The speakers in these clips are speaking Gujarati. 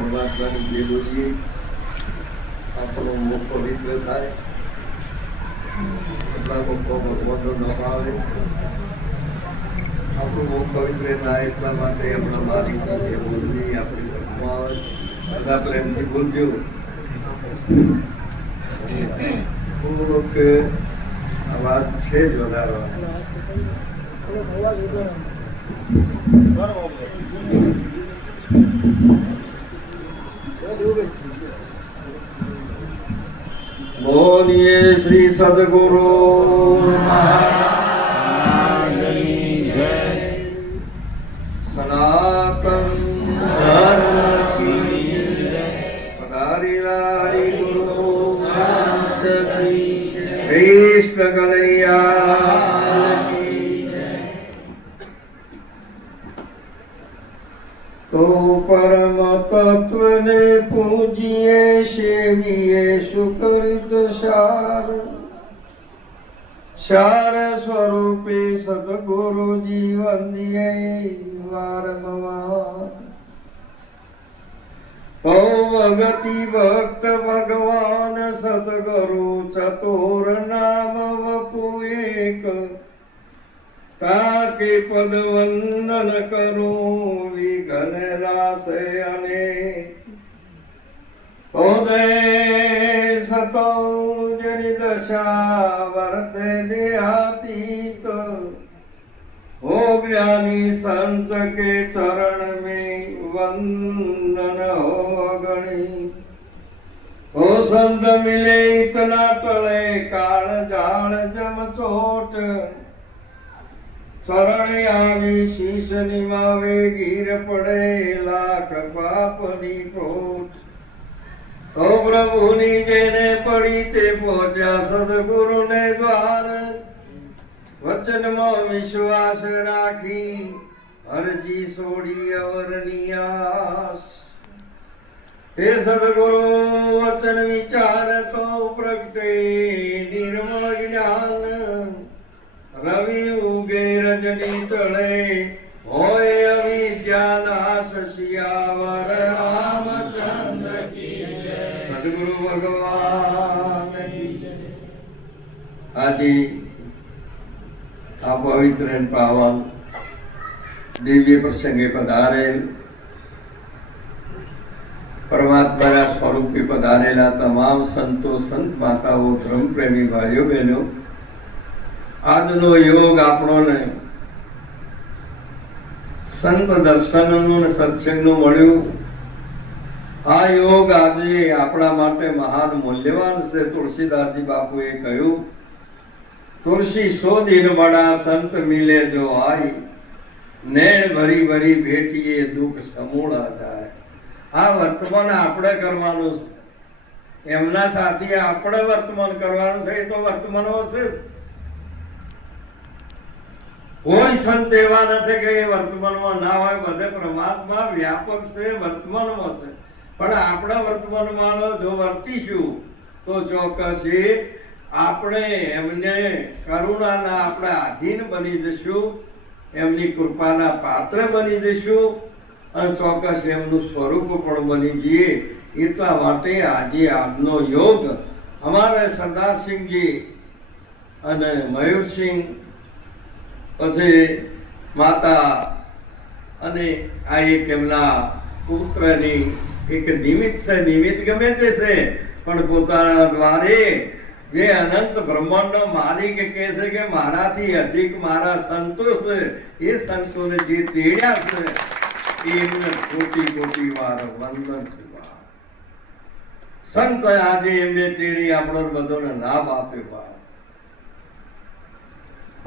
પરમાત્માની જે બોલીએ આપણો મુખ પવિત્ર થાય, એટલા લોકો ભગવાનનો નામ આવે, આપણું મુખ પવિત્ર થાય એટલા માટે આપણા માલિક જે બોલવી આપણી મુખમાં આવે, બધા પ્રેમથી બોલજો. થોડોક અવાજ છે જ વધારવાનો. બોલીએ શ્રી સદગુરુ મહારાજની જય. સનાતન ધર્મ કી જય. પધારેલા હરિગુરુ સંત કી જય. કૃષ્ણ કનૈયા કી જય. તો પરમ તત્વને પૂજીએ સેવીએ સુકૃત સાર. સાર સ્વરૂપે સદગુરુજી વંદીએ વારંવાર. ભગતિ ભક્ત ભગવાન સદગુરુ ચતુર નામ વપુ એક. તાકે પદ વંદન કરું વિઘ્ન નાશે અનેક. ઉદય સતૌજની દશા વર્તે દેહાતીત. हो ज्ञानी संत के चरण में वंदन हो गणी. हो संत मिले इतना टले काल जाल जम चोट. शरण आवी शीश निमावे गिर पड़े लाख पापनी पोट. तो प्रभुनी जेने पड़ी ते पहुंचा सदगुरु ने द्वार. वचનમાં વિશ્વાસ રાખી અરજી છોડી અવરની આસ. હે સદગુરુ વચન વિચાર તો પ્રગટે નિર્મળ જ્ઞાન. રવિ ઉગે રજની ટળે હોય અવિદ્યા નાશ. શિયાવર રામચંદ્ર કી જય. સદગુરુ ભગવાન કી જય. આજે આ પવિત્ર પાવન દિવ્ય પ્રસંગે પધારેલ પરમાત્માના સ્વરૂપે પધારેલા તમામ સંતો, સંત માતાઓ, ધર્મ પ્રેમી ભાઈઓ બહેનો, આજનો યોગ આપણોને સંત દર્શનનું અને સત્સંગનું મળ્યું. આ યોગ આજે આપણા માટે મહાન મૂલ્યવાન છે. તુલસીદાસજી બાપુએ કહ્યું, तुलसी सो दिन बड़ा संत मिले जो आई. नैण भरी भरी भेटिए दुख समूळा જાય. આ વર્તમાન આપણે કરવાનું છે, એમના સાથે આપણે વર્તમાન કરવાનું છે. એ તો વર્તમાનમાં છે. કોઈ સંત એવા નથી કે એ વર્તમાનમાં ના હોય. બધે પરમાત્મા વ્યાપક છે, વર્તમાનમાં છે. પણ આપણા વર્તમાનમાં જો વર્તીશું તો ચોક્કસ એ આપણે એમને કરુણાના આપણે આધીન બની જશું, એમની કૃપાના પાત્ર બની જશું અને ચોક્કસ એમનું સ્વરૂપ પણ બની જઈએ. એટલા માટે આજે આજનો યોગ અમારે સરદારસિંહજી અને મયુરસિંહ, પછી માતા અને આ એક એમના પુત્રની એક નિમિત્ત છે. નિમિત્ત ગમે તે છે પણ પોતાના દ્વારે જે અનંત બ્રહ્માંડનો માલિક કહે છે કે મારાથી અધિક મારા સંતો છે, એ સંતોને જે તેડ્યા છે એમને કોટી કોટી વાર વંદન છે. સંત આજે એમને તેડી આપણો બધોને લાભ આપ્યો.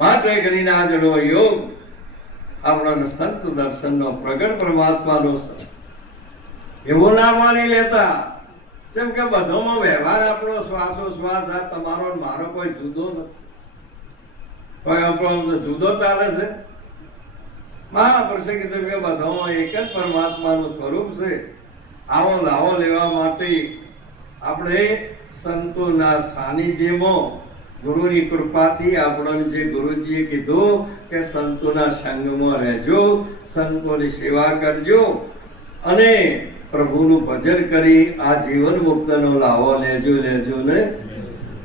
માટે કરીને આજનો યોગ આપણને સંત દર્શનનો પ્રગટ પરમાત્માનો એવો ના માની લેતા. જેમ કે બધોમાં વ્યવહાર આપણો શ્વાસોશ્વાસ આ તમારો મારો કોઈ જુદો નથી. કોઈ આપણો જુદો ચાલે છે. મહાપુરુષે કીધું કે બધોમાં એક જ પરમાત્માનું સ્વરૂપ છે. આવો લાવો લેવા માટે આપણે સંતોના સાનિધ્યમાં ગુરુની કૃપાથી આપણને જે ગુરુજીએ કીધું કે સંતોના સંગમાં રહેજો, સંતોની સેવા કરજો અને પ્રભુનું ભજન કરી આ જીવન મુક્તનો લાવો લેજો ને,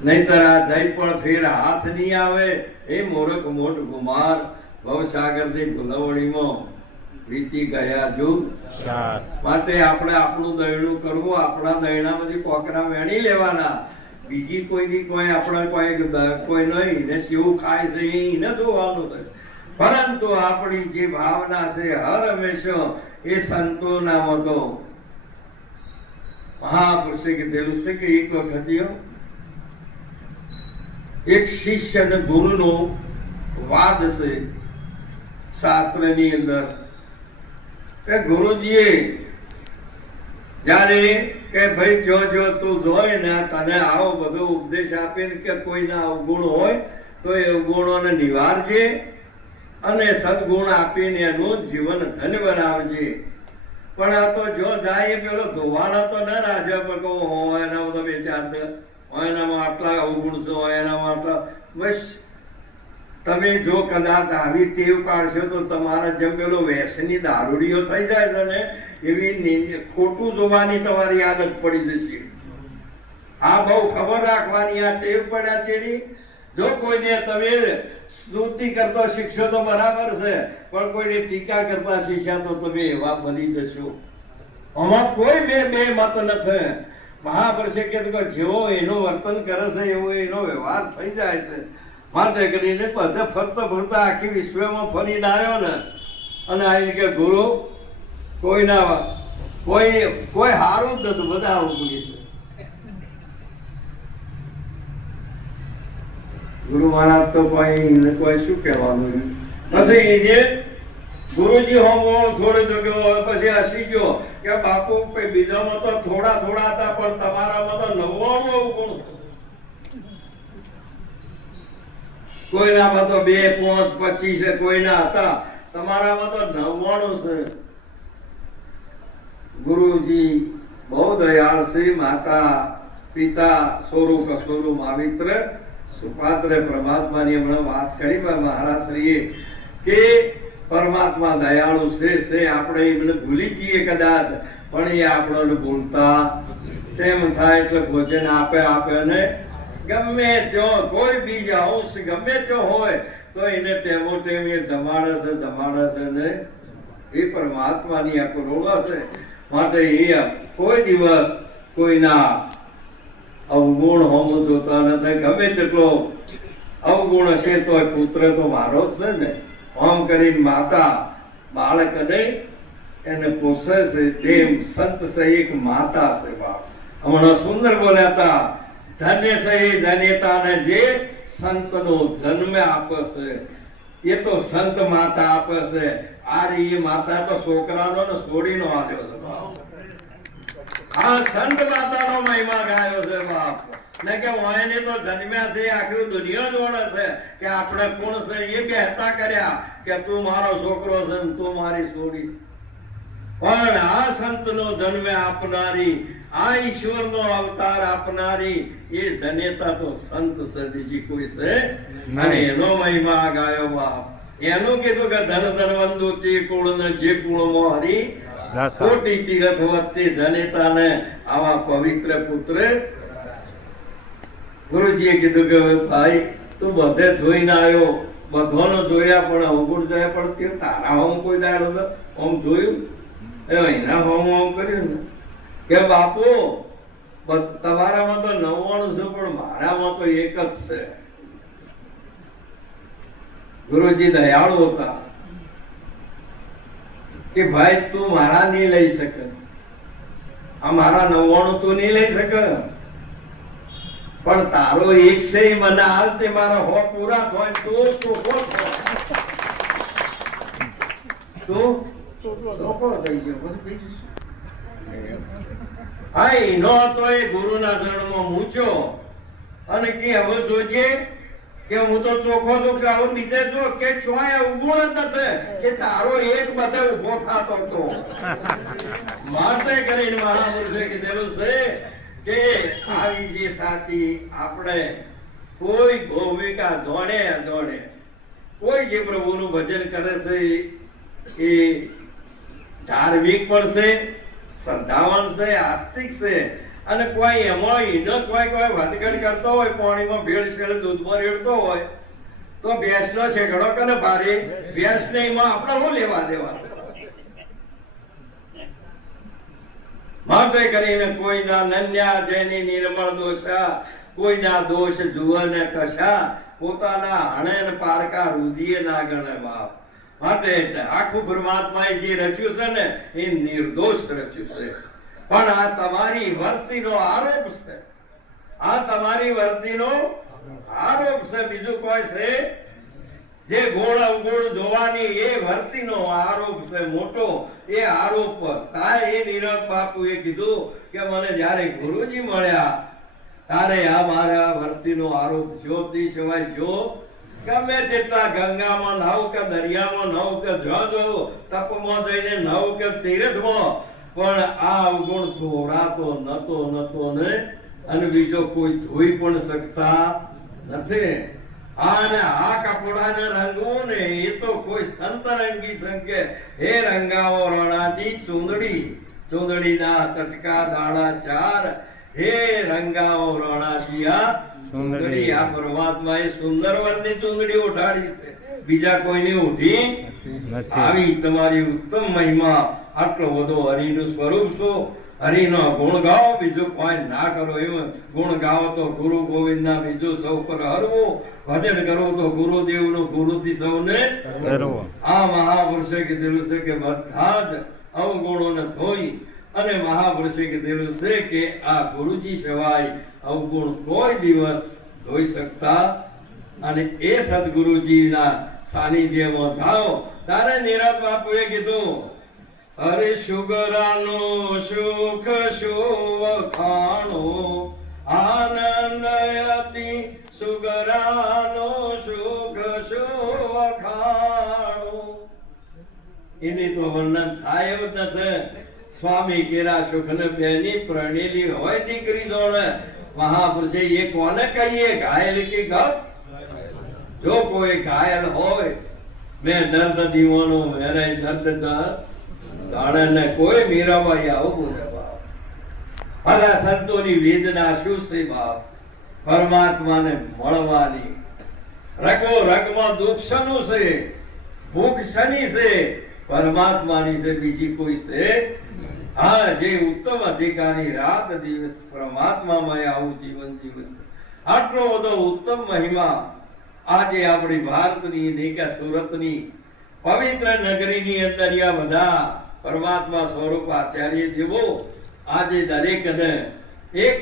નહીતર આ જઈ પણ ફેર હાથ નહીં આવે. એ મૂર્ખ મોટ કુમાર ભવસાગરની ગુલાવણીમાં વીતી ગયા યુગ. માટે આપણે આપણું દયણું કરવું, આપણા દયણામાંથી કોકરા વેણી લેવાના. બીજી કોઈની કોઈ આપણા કોઈ નહીં ને શિવ ખાય છે એને જોવાનું છે. પરંતુ આપણી જે ભાવના છે હર હંમેશા એ સંતોના મતો. મહાપુરુષે કીધેલું છે કે એક વખત એક શિષ્ય અને ગુરુનો વાદ છે શાસ્ત્રની અંદર. કે ગુરુજીએ જ્યારે કે ભાઈ જો તું જોય ને તને આવો બધો ઉપદેશ આપીને કે કોઈના અવગુણ હોય તો એ અવગુણોને નિવારજે અને સદગુણ આપીને એનું જીવન ધન્ય બનાવજે. પણ આ તો જો જાય પેલો ધોવાનો તો ન રાખે પણ કહો હોય એના બધા બે ચાર એનામાં આટલા અવગુણ છે, હોય એનામાં આટલા. બસ તમે જો કદાચ આવી ટેવ કાઢશો તો તમારા જેમ પેલો વ્યસની દારૂડીઓ થઈ જાય છે ને એવી ખોટું જોવાની તમારી આદત પડી જશે. આ બહુ ખબર રાખવાની. આ ટેવ પડ્યા ચેડી. જો કોઈને તમે સ્તુતિ કરતો શીખશો તો બરાબર છે, પણ કોઈને ટીકા કરતા શીખ્યા તો તમે એવા બની જશો. આમાં કોઈ બે મત નથી. મહાપુરુષે કીધું કે જેવો એનું વર્તન કરે છે એવો એનો વ્યવહાર થઈ જાય છે. માટે કરીને બધે ફરતા આખી વિશ્વમાં ફરીને આવ્યો ને અને આવીને કે ગુરુ કોઈ હારું જ નતું, બધા અવગુણી છે. ગુરુ મહારાજ તો કોઈ શું કહેવાનું. પછી એને ગુરુજી હોમો થોડું તો ગયો, પછી હસી ગયો કે બાપુ બીજામાં તો થોડા હતા પણ તમારામાં તો 99 અવગુણ. કોઈનામાં તો 2, 5, 25 કોઈના હતા, તમારામાં તો 99 છે. ગુરુજી બહુ દયાળ છે. માતા પિતા સોરું કસોરું માવિત્ર સુપાત્ર પરમાત્માની હમણાં વાત કરી મહારાજશ્રીએ કે પરમાત્મા દયાળુ છે. આપણે એમને ભૂલી જઈએ કદાચ, પણ એ આપણને ભૂલતા તેમ થાય એટલે ભોજન આપે ને ગમે ત્યાં કોઈ બીજા અંશ ગમે ત્યાં હોય તો એને ટેમો ટેમ એ જમાડે છે ને એ પરમાત્માની આ કરોડા છે. માટે એ કોઈ દિવસ કોઈના અવગુણ હોમ જોતા નથી. ગમે તેટલો અવગુણ હશે તો પુત્ર તો મારો જ છે ને. આમ કરી માતા બાળકને એને પોષે છે તેમ સંત છે એક માતા છે. બાપ હમણાં સુંદર બોલ્યા હતા, ધન્ય છે એ ધન્યતાને જે સંતનો જન્મ આપે છે એ તો સંત માતા આપે છે. આ એ માતા તો છોકરાનો ને છોડીનો આવ્યો છે. આ સંત માતાનો મહિમા ગાયો છે બાપ. ને કે વાયને તો જન્મ્યા છે આખી દુનિયા જોડે છે કે આપણે કોણ છે એ બેહતા કર્યા કે તું મારો છોકરો છે ને તું મારી છોડી. પણ આ સંતનો જન્મ આપનારી, આ ઈશ્વરનો અવતાર આપનારી એ જનેતા તો સંત છે, બીજી કોઈ છે નહીં. એનો મહિમા ગાયો બાપ. એનું કીધું કે ધન ધનવંતુ તે કુળ ને જે કુળમાં હરી કોટી તીરથ વત્તી જનેતાને આવા પવિત્ર પુત્ર. ગુરુજીએ કીધું કે ભાઈ તું બધે જોઈને આવ્યો, બધાનો જોયા પણ અવગુણ જોયા, પણ તે તારા હોમ કોઈ દાડો આમ જોયું એના હોમ કર્યું ને કે બાપુ તમારામાં તો 99 છે પણ મારામાં તો એક જ છે. ગુરુજી દયાળુ હતા કે ભાઈ તું મારા નહીં લઈ શકે, આ મારા 99 તું નહીં લઈ શકે, પણ તારો એક છે મને હાલ તે મારા 100 પૂરા થાય તો ચોખ્ખો થાય. તો ચોખ્ખો થઈ ગયો. હા એનો હતો એ ગુરુના ચરણમાં મૂક્યો અને કે હવે જોજે કે હું તો ચોખ્ખો છું કે હવે બીજે જો કે છોય અવગુણ જ નથી કે તારો એક બધે ઉભો થતો હતો. માટે કરીને મહાપુરુષે કીધેલું છે કે આવી જે સાચી આપણે કોઈ ભૂમિકા જોડે કોઈ જે પ્રભુનું ભજન કરે છે એ ધાર્મિક પણ છે, શ્રદ્ધાવાન છે, આસ્તિક છે, અને કોઈ એમાં એનો કોઈ વધઘટ કરતો હોય, પાણીમાં ભેળસેળ દૂધમાં રેડતો હોય, તો ભેંસનો શેકડો કને ભારે, ભેંસને એમાં આપણે શું લેવા દેવા? માટે કરીને કોઈના નન્યા જેની નિર્મળ દોષા, કોઈના દોષ જુએ ને કશા, પોતાના હણે ને પારકા રુધિએ ના ગણે બાપ. માટે આખું પરમાત્માએ જે રચ્યું છે ને એ નિર્દોષ રચ્યું છે. પણ આ તમારી વર્તીનો આરોપ છે, આ તમારી વર્તીનો આરોપ છે, બીજું કોઈ છે? જે ગુણ અવગુણ જોવાની એ વર્તીનો આરોપ છે મોટો. એ આરોપ તારે એ નીરજ બાપુએ કીધું કે મને જ્યારે ગુરુજી મળ્યા તારે આ મારા વર્તીનો આરોપ જ્યોતિ સિવાય જો ગમે તેટલા ગંગામાં નવ કે દરિયામાં નવ કે જો તપમાં જઈને નવ કે તીર્થમાં, પણ આ અવગુણ ધોરાતો નતો ને, અને બીજો કોઈ ધોઈ પણ શકતા નથી. અને આ કપડાને રંગવું ને એ તો કોઈ સંત રંગી સંકે. હે રંગાવો રણાજી ચૂંદડીના ચટકા દાડા ચાર, હે રંગાવો રણાજી આ ચૂંદડી. આ પરમાત્માએ સુંદર વનની ચૂંદડી ઉઠાડી છે, બીજા કોઈની ઉઠી આવી. તમારી ઉત્તમ મહિમા, આટલો બધો હરિનું સ્વરૂપ છો, હરિનો ગુણ ગાઓ, બીજું કોઈ ના કરો. એવું ગુણ ગાઓ તો ગુરુ ગોવિંદના, બીજું સૌ પર હરવું. ભજન કરો તો ગુરુદેવનું, ગુરુથી સૌને હરવું. આ મહાપુરુષે કીધેલું છે કે બધા જ અવગુણોને ધોઈ, અને મહાપુરુષે કીધેલું છે કે આ ગુરુજી સિવાય અવગુણ કોઈ દિવસ ધોઈ શકતા. અને એ સદગુરુજીના સાનિધ્યમાં જાઓ. તારે નિરજ બાપુએ કીધું, અરે સુગરાનો સુખ સુવખાણો, આનંદ અતિ સુગરાનો સુખ સુવખાણો. એની તો વર્ણન થાય એવું જ નથી. સ્વામી કેરા સુખને બેની પ્રણેલી હોય દીકરી જોડે. મહાપુરુષે એ કોને કહીએ ઘાયલ કે ગપ? જો કોઈ ઘાયલ હોય, મેં દર્દ દીવાનો મેરે દર્દ જાણે કોઈ મીરાબાઈ આવું બોલે બાપ. બધા સંતોની વેદના શું છે બાપ? પરમાત્માને મળવાની. રગો રગમાં દુઃખ શનું છે, ભૂખ શની છે? પરમાત્માની છે, બીજી કોઈ છે? હા, જે ઉત્તમ અધિકારી રાત દિવસ પરમાત્મામાં આવું જીવન જીવન. આટલો બધો ઉત્તમ મહિમા આજે આપણી ભારતની નહીં કે સુરતની પવિત્ર નગરીની અંદર આ બધા પરમાત્મા સ્વરૂપ આચાર્ય જેવો આજે દરેકને એક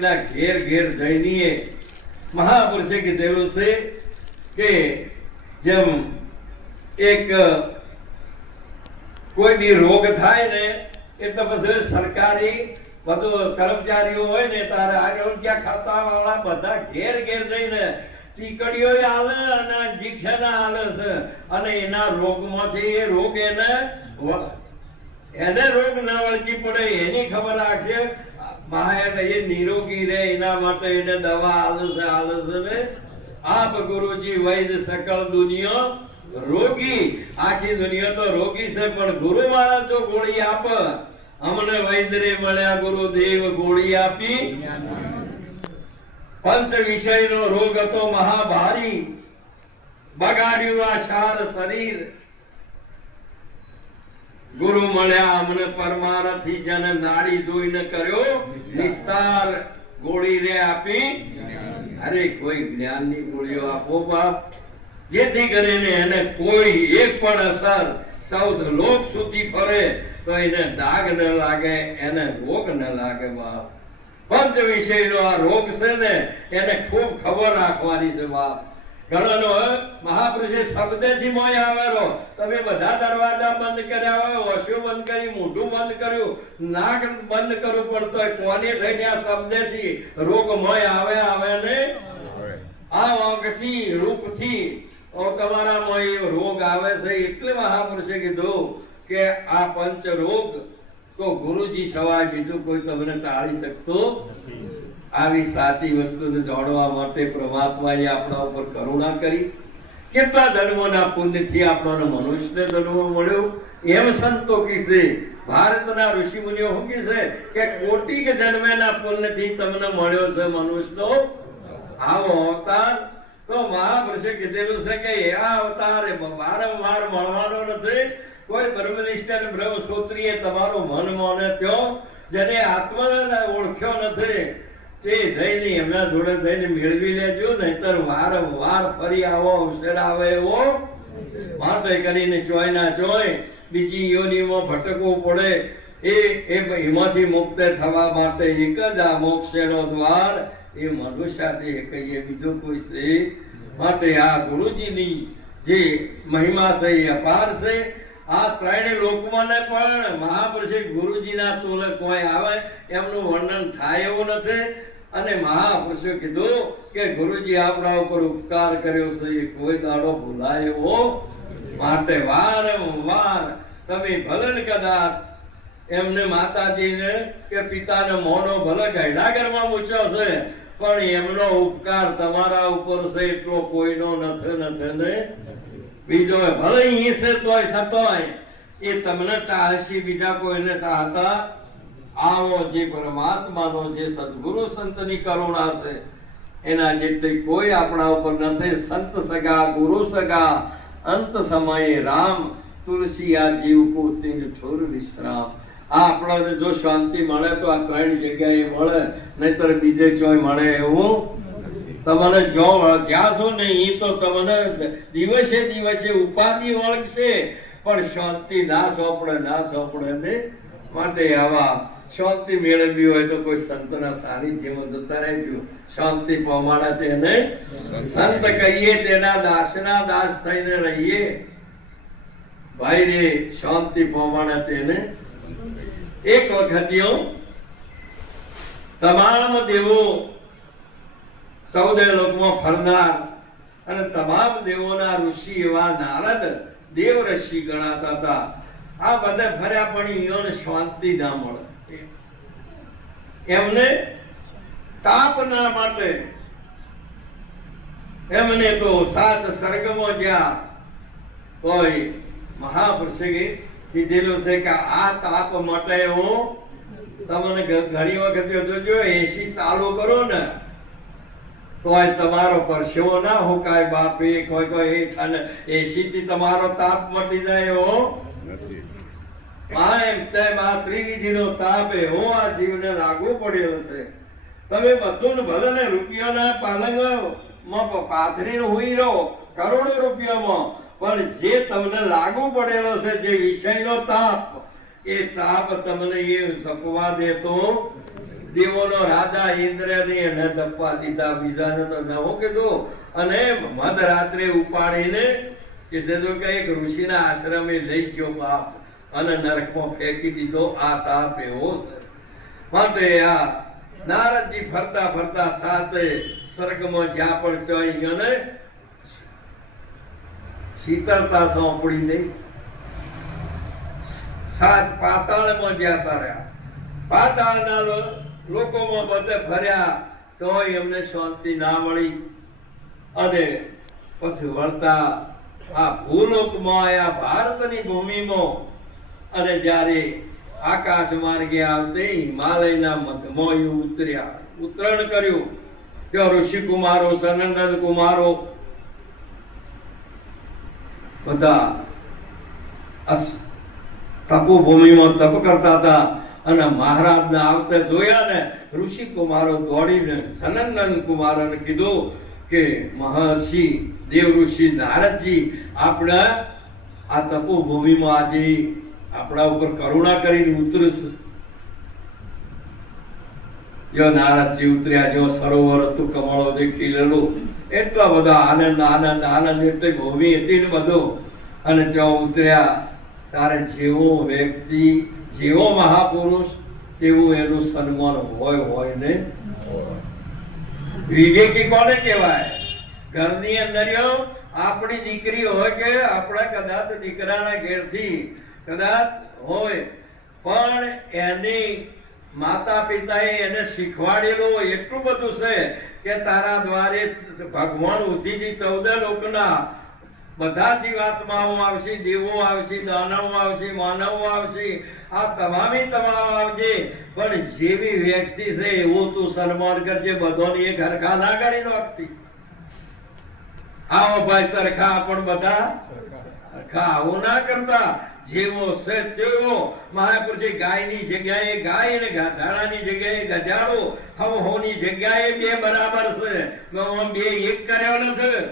ના ઘેર જઈને મહાપુરુષે કીધેલું છે કે જેમ એક કોઈ બી રોગ થાય ને એટલે પછી સરકારી બધું કર્મચારીઓ હોય ને તારે આરોગ્ય ખાતા વાળા બધા ઘેર જઈને ટીકડીઓ આલે અને ઇન્જેક્શન આલે છે, અને એના રોગમાંથી એ રોગ એને રોગ ના વળગી પડે એની ખબર રાખે. મહાયાન એ નિરોગી રહે એના માટે એને દવા આલે છે ને. આપ ગુરુજી વૈદ્ય સકલ દુનિયા રોગી. આખી દુનિયા તો રોગી છે, પણ ગુરુ મહારાજ જો ગોળી આપ, અમને વૈદ્યરે મળ્યા ગુરુદેવ ગોળી આપી. પંચ વિષયનો રોગ હતો મહાભારી, બગાડ્યું આ સાર શરીર. ગુરુ મળ્યા અમને પરમારથી જન નાડી જોઈને કર્યો નિસ્તાર. ગોળી રે આપી. અરે કોઈ જ્ઞાનની ગોળીઓ આપો બાપ, જેથી કરીને એને કોઈ એક પણ અસર ચૌદ લોક સુધી ફરે તો એને દાગ ન લાગે, એને રોગ ન લાગે બાપ. પંચ વિષયનો આ રોગ છે ને એને ખૂબ ખબર રાખવાની છે બાપ. ઘણોનો મહાપુરુષે શબ્દથી મોય આવેલો. તમે બધા દરવાજા બંધ કર્યા હોય, ઓશિયો બંધ કરી, મોઢું બંધ કર્યું, નાક બંધ કરવું પડતો હોય, કોને થઈને આ શબ્દથી રોગ મોય આવે ને આ વાંકથી રૂપથી તમારામાં એ રોગ આવે છે. એટલે મહાપુરુષે કીધું કે આ પંચ રોગ તો ગુરુજી સવાય બીજું કોઈ તમને ટાળી શકતો. આવી સાચી વસ્તુને જાણવા માટે પરમાત્માએ આપણા ઉપર કરુણા કરી. કેટલા જન્મોના પુણ્યથી આપણને મનુષ્ય જન્મ મળ્યો. એમ સંતો કીશે. ભારતના ઋષિ મુનિઓ શું કીશે કે કોટિક જન્મેના પુણ્યથી તમને મળ્યો છે મનુષ્યનો આવો અવતાર. તો મહાપુરુષે કીધેલું છે કે આ અવતાર વારંવાર મળવાનો નથી. કોઈ બ્રહ્મનિષ્ઠ બ્રહ્મસૂત્રીએ તમારું મન મોને ત્યો જેને આત્માને ઓળખ્યો નથી તે જઈને એમના જોડે જઈને મેળવી લેજો, નહીતર વારંવાર ફરી આવો અવસર આવે એવો માટે કરીને ચોય ના ચોય બીજી યોનિમાં ભટકવું પડે. એમાંથી મુક્ત થવા માટે એક જ આ મોક્ષનો દ્વાર એ મનુષ્યાથી કહીએ, બીજું કોઈ છે માટે આ ગુરુજીની જે મહિમા છે એ અપાર છે. આ ત્રણેય લોકમાં પણ મહાપુરુષે ગુરુજીના તોલે કોઈ આવે એમનું વર્ણન થાય એવું નથી. અને મહાપુરુષે કીધું કે ગુરુજી આપણા ઉપર ઉપકાર કર્યો છે એ કોઈ દાડો ભૂલાય એવો માટે વારંવાર તમે ભલે કદાચ એમને માતાજીને કે પિતાને મોનો ભલે ગયડાગરમાં મૂક્યો છે પણ એમનો ઉપકાર તમારા ઉપર છે એટલો કોઈનો નથી ને બીજો ભલે અહીં છે તોય છતોય એ તમને ચાહશે, બીજા કોઈને ચાહતા. આવો જે પરમાત્માનો જે સદગુરુ સંતની કરુણા છે એના જેટલી કોઈ આપણા ઉપર નથી. સંત સગા ગુરુ સગા અંત સમયે રામ તુલસી આ જીવ કો તિંગ છોર વિશ્રામ. આ આપણને જો શાંતિ મળે તો આ ત્રણ જગ્યાએ મળે, નહીતર બીજે ક્યાંય મળે એવું તમને જ્યાં શું નહીં તો તમને દિવસે દિવસે ઉપાધિ વળગશે પણ શાંતિ ના સોંપડે ને. માટે આવા શાંતિ મેળવવી હોય તો કોઈ સંતના સાનિધ્યમાં જતા રહેજો. શાંતિ પમાડે તેને સંત કહીએ, તેના દાસના દાસ થઈને રહીએ. ભાઈ રે શાંતિ પમાડે તેને. એક વખત તમામ દેવો 14 લોકમાં ફરનાર અને તમામ દેવોના ઋષિ એવા નારદ દેવ ઋષિ ગણાતા હતા. આ બધા ફર્યા પણ ઈયોને શાંતિ ના મળે. એમને તાપ ના માટે એમને તો 7 સ્વર્ગમાં જ્યાં કોઈ મહાપુરુષે કીધેલું છે કે આ તાપ માટે હું તમને ઘણી વખત જોજો એસી ચાલુ કરો ને તો તમારો પરસેવો ના હોકાય બાપે. કોઈ એસી થી તમારો તાપ મટી જાય એવો ત્રિવિધિનો તાપ એવો આ જીવને લાગુ પડેલો છે. તમે બધું ભલે ને રૂપિયાના પાલંગમાં પાથરીને હુઈ રહો કરોડો રૂપિયામાં, પણ જે તમને લાગુ પડેલો છે જે વિષયનો તાપ એ તાપ તમને એ જપવા દેતો. દેવોનો રાજા ઇન્દ્રને એને જપવા દીધા, બીજાને તો નવો કીધું. અને મધરાત્રે ઉપાડીને કીધું કે એક ઋષિના આશ્રમે લઈ ગયો બાપ અને નરકમાં ફેંકી દીધો. આ તાપ એવો છે. માટે આ નારદજી ફરતા ફરતા 7 સ્વર્ગમાં જ્યાં પણ ચોઈ ગયો ને શીતળતા સોંપડી નહીં. 7 પાતાળમાં જ્યાં રહ્યા, પાતાળના લોકોમાં બધે ફર્યા તોય એમને શાંતિ ના મળી. અને પછી વળતા આ ભૂલોકમાં આયા ભારતની ભૂમિમાં. અને જ્યારે આકાશ માર્ગે આવતે હિમાલયના મધ્યમાં ઉતર્યા, ઉતરણ કર્યું. ત્યાં ઋષિકુમારો સનંદન કુમારો બધા તપોભૂમિમાં તપ કરતા હતા. અને મહારાજને આવતે જોયા ને ઋષિ કુમારો દોડીને સનંદન કુમારોને કીધું કે મહર્ષિ દેવ ઋષિ નારદજી આપણે આ તપોભૂમિમાં આજે આપણા ઉપર કરુણા કરીને ઉતરશે. જો નારદજી ઉતર્યા, જો સરોવર હતું કમળોથી ખીલેલું, એટલા બધા આનંદ એટલે ભૂમિ હતી ને બધું. અને ત્યાં ઉતર્યા ત્યારે જેવો વ્યક્તિ જેવો મહાપુરુષ તેવું એનું સન્માન હોય ને. વિવેકી કોને કહેવાય? ઘરની અંદર આપણી દીકરી હોય કે આપણા કદાચ દીકરાના ઘેરથી કદાચ હોય પણ એની માતા પિતાએ એને શીખવાડેલું એટલું બધું છે કે તારા દ્વારે ભગવાન ઉઠીથી 14 લોકના બધા જીવાત્માઓ આવશે, દેવો આવશે, દાનવો આવશે, માનવો આવશે, આ તમામે તમામ આવશે, પણ જેવી વ્યક્તિ છે એવું તું સન્માન કરજે. બધાની એક હરખા ના કરી નાખતી. આવો ભાઈ સરખા, પણ બધા હરખા આવું ના કરતા. જેવો છે તેવો. મહાપુરુષે ગાયની જગ્યાએ ગાય અને ગાધાડાની જગ્યાએ ગધાડો, હવહોની જગ્યાએ બે બરાબર છે. બે એક કર્યો નથી.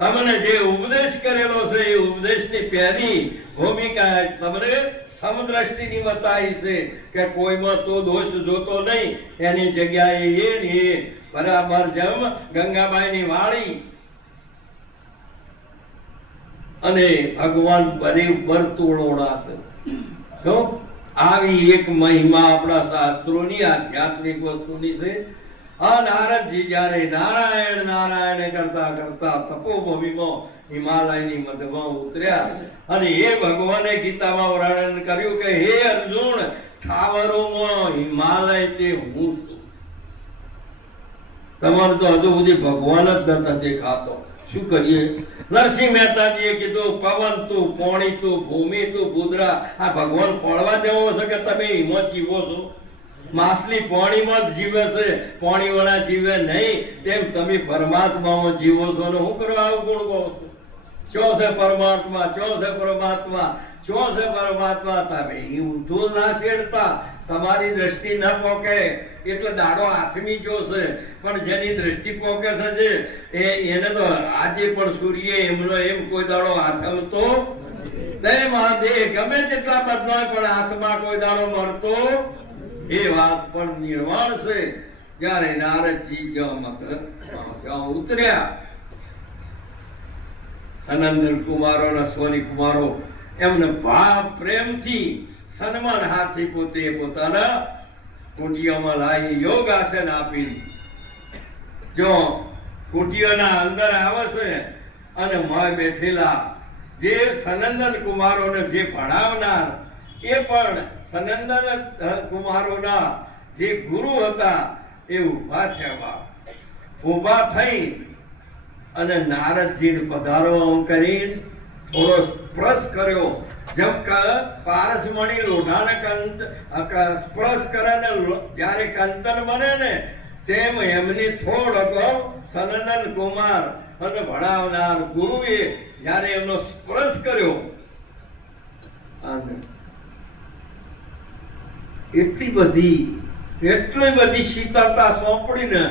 તમને જે ઉપદેશ કરેલો છે એ ઉપદેશની પહેલી ભૂમિકા તમને સમદ્રષ્ટિની બતાવી છે કે કોઈમાં તો દોષ જોતો નહીં. એની જગ્યાએ એ ને એ બરાબર. જેમ ગંગાબાઈની વાળી અને ભગવાન બને વર્તુળોના છે. તો આવી એક મહિમા આપણા શાસ્ત્રોની આધ્યાત્મિક વસ્તુની છે. આ નારદજી જ્યારે નારાયણ નારાયણ કરતા કરતા તપોભૂમિમાં હિમાલયની મધ્યમાં ઉતર્યા અને એ ભગવાને ગીતામાં વર્ણન કર્યું કે હે અર્જુન, ઠાવરોમાં હિમાલય તે હું છું. તમારે તો હજુ સુધી ભગવાન જ નતા દેખાતો. શું કરીએ? નરસિંહ મહેતાજીએ કીધું પવન તું, પાણી તું, ભૂમિ તું, કુદરા. આ ભગવાન પડવા જેવો છે કે તમે હિંમત જીવો છો? માછલી પાણીમાં જ જીવે છે, પાણીવાળા જીવે નહીં. તેમ તમે પરમાત્મામાં જીવો છો ને હું કરવા આવું ગુણ કહો છો? ચો છે પરમાત્મા, ચો છે પરમાત્મા, ચો છે પરમાત્મા. તમે ઊંધું ના છેડતા. તમારી દ્રષ્ટિ ન પોકે એટલે દાડો આથમી જોશે, પણ જેની દ્રષ્ટિ પોકે છે એને તો આજે પણ સૂર્ય એમનો એમ કોઈ દાડો આથમતો નહીં. મહાદેવ ગમે તેટલા બદલાય પણ આત્મા કોઈ દાડો મરતો. એ વાત પણ નિર્વાણ છે. જ્યારે નારદજી જ્યાં ઉતર્યા, સનંદન કુમારો ના સોની કુમારો એમને ભાવ પ્રેમથી સન્માન હાથી પોતે પોતાના કુટીઓમાં લાવી યોગાસન આપી. જો કુટીઓના અંદર આવે છે અને મોય બેઠેલા જે સનંદન કુમારોને જે ભણાવનાર એ પણ સનંદન કુમારોના જે ગુરુ હતા એ ઊભા થયા. ઊભા થઈ અને નારદજીને પધારો કરી થોડો સ્પર્શ કર્યો. જેમ પારસમણી લોઢાને સ્પર્શ કરે ને જ્યારે કંચન બને ને તેમ એમની થોડોક સનંદન કુમાર અને ભણાવનાર ગુરુએ જ્યારે એમનો સ્પર્શ કર્યો, એટલી બધી શીતળતા સોંપડીને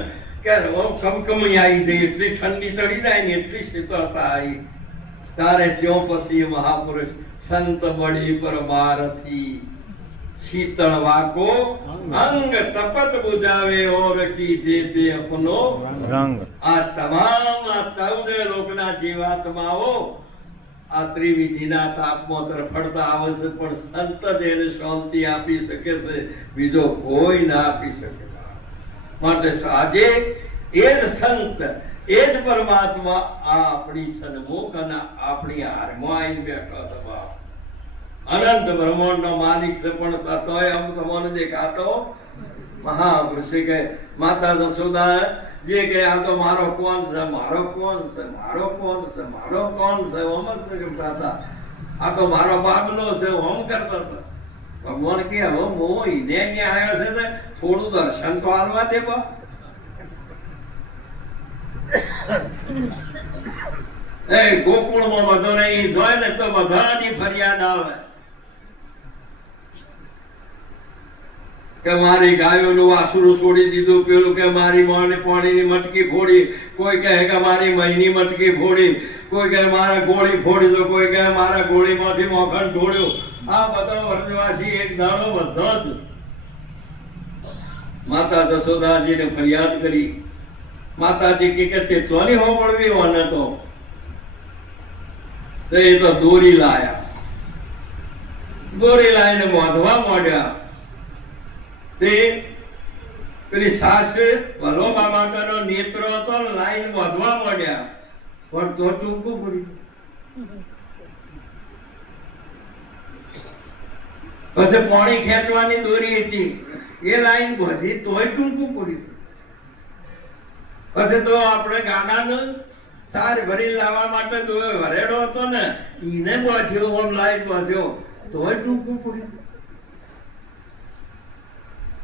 કે કમકમી આવી જાય, એટલી ઠંડી ચડી જાય ને એટલી શીતળતા આવી. ત્યારે ત્યો પછી મહાપુરુષ સંત બળી પરમારથી શીતળ વાકો અંગ તપત બુજાવે ઓર કી દેતે અપનો રંગ. આ તમામ આ 14 લોકના જીવાત્માઓ આ ત્રિવિધિના તાપમાં તરફડતા આવે છે, પણ સંત જ એને શાંતિ આપી શકે છે, બીજો કોઈ ના આપી શકે. માટે આજે એ જ સંત, એ જ પરમાત્મા આ આપણી સન્મુખ અને આપણી હારમાં આવીને બેઠો હતો. અનંત બ્રહ્માંડનો માલિક છે, પણ સતોય આમ તમને દેખાતો. મહાપુરુષે કે માતા જશોદા જે કે આ તો મારો કોણ છે, મારો કોણ છે, મારો કોણ છે, મારો કોણ છે, ઓમ જ કરતા હતા. આ તો મારો બાબલો છે, ઓમ કરતા હતા. ભગવાન કે હવે હું ઈને અહીંયા આવ્યો છે ને થોડું દર્શન તો આલવા દે. એ ગોકુળમાં બધો નહીં જોય ને તો બધાની ફરિયાદ આવે કે મારી ગાયોનું વાસુરું છોડી દીધું, પેલું કે મારી પાણીની મટકી ફોડી, કોઈ કહે કે મારી મહીની મટકી ફોડી, કોઈ કહે મારા ગોળી ફોડી દો, કોઈ કહે મારા ગોળીમાંથી મોખણ ઢોળ્યું. આ બધા વ્રજવાસી એક દાડો બધો જ માતા જશોદાજીને ફરિયાદ કરી. માતાજી કે છે તોની હોબળવી હોને તો એ તો દોરી લાયા. દોરી લાવીને બાંધવા માંડ્યા. તે પેલી સાસ ભરવા માટેનો નેત્ર હતો, લાઈન બાંધવા માંડ્યા, પણ તો ટૂંકું પડ્યું. પછી પાણી ખેંચવાની દોરી હતી, એ લાઈન બાંધી તોય ટૂંકું પડ્યું. પછી તો આપણે ગાડાને સાર ભરી લાવવા માટે તો વરેડો હતો ને એને બાંધ્યો, ઓમ લાઈટ બાંધ્યો તોય ટૂંકું પડ્યું.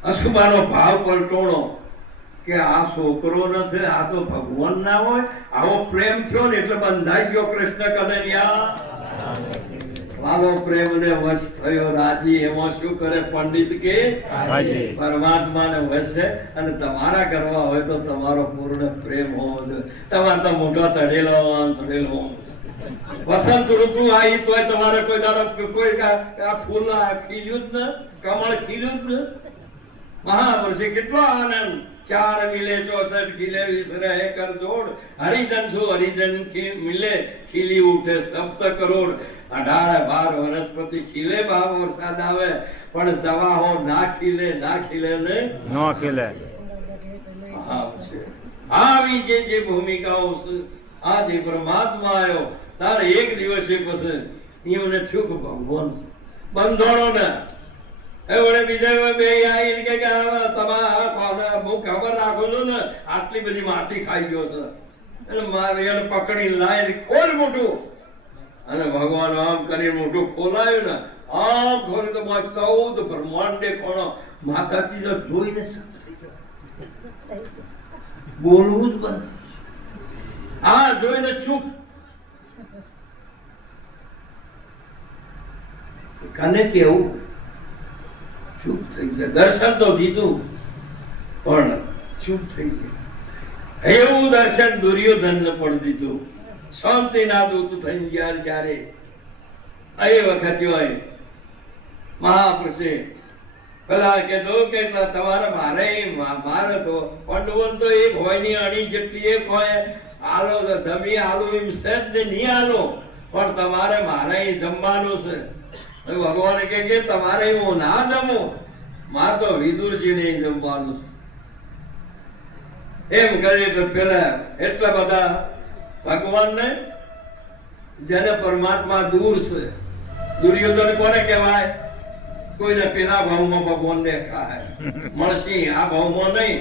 અશુભાનો ભાવ પલટોણો કે આ છોકરો નથી, આ તો ભગવાન ના હોય. આવો પ્રેમ થયો ને એટલે બંધાઈ ગયો કૃષ્ણ કનૈયા. મારો પ્રેમ ને વશ થયો રાજી. એમાં શું કરે પંડિત કે પરમાત્મા ને વશે. અને તમારા કરવા હોય તો તમારો પૂર્ણ પ્રેમ હોવો જોઈએ. તમારે તો મોઢો ચડેલો ચડેલો. વસંત ઋતુ આવી તોય તમારે કોઈ દાડો કોઈ આ ફૂલ ખીલ્યું જ ને, કમળ ખીલ્યું જ ને. મહાપુરુષે કેટલો આનંદ. 4 મિલે 64 ખીલે વિસરે કર જોડ. હરિજન છું હરિજન મિલે ખીલી ઉઠે સપ્ત કરોડ. 18 વનસ્પતિ ખીલે ભાવ વરસાદ આવે પણ જવાહો ના ખીલે ને નો ખીલે. આવી જે ભૂમિકાઓ છે આ જે પરમાત્મા આવ્યો તારે એક દિવસે પછી એમને થયું કે ભગવાન બંધોણો ને એવડે બીજા બે આવી કે તમારા હું ખબર રાખું છું ને આટલી બધી માટી ખાઈ ગયો છે એટલે મારે એને પકડી લાવી ખોલ મોટું. અને ભગવાન આમ કરી મોટું ખોલાયું ને આમ ખોલી તો 14 બ્રહ્માંડે કોણો માતાજી જોઈને બોલવું જ બંધ. આ જોઈને ચૂપ. કને કેવું ચૂપ થઈ ગયા. દર્શન તો દીધું પણ ચૂપ થઈ ગયા. એવું દર્શન દુર્યોધન ને પણ દીધું. શાંતિ ના દૂત થઈ ગયા. જ્યારે એ વખત હોય મહાપુરુષે પેલા કીધું કે તમારે મારે તો પંડવન તો એક હોય ની અણી જેટલી એક હોય. આલો જમી આલો એમ સહેજ ને નહીં આલો પણ તમારે મારે જમવાનું છે. ભગવાન કે તમારે હું ના જમું, મારે તો વિદુરજી ને જમવાનું છે. એમ કરી તો પેલા એટલા બધા ભગવાન ને જેને પરમાત્મા દૂર છે. દુર્યોધન કોને કહેવાય? કોઈને પેલા ભાવમાં ભગવાન દેખાય મળશે, આ ભાવમાં નહીં,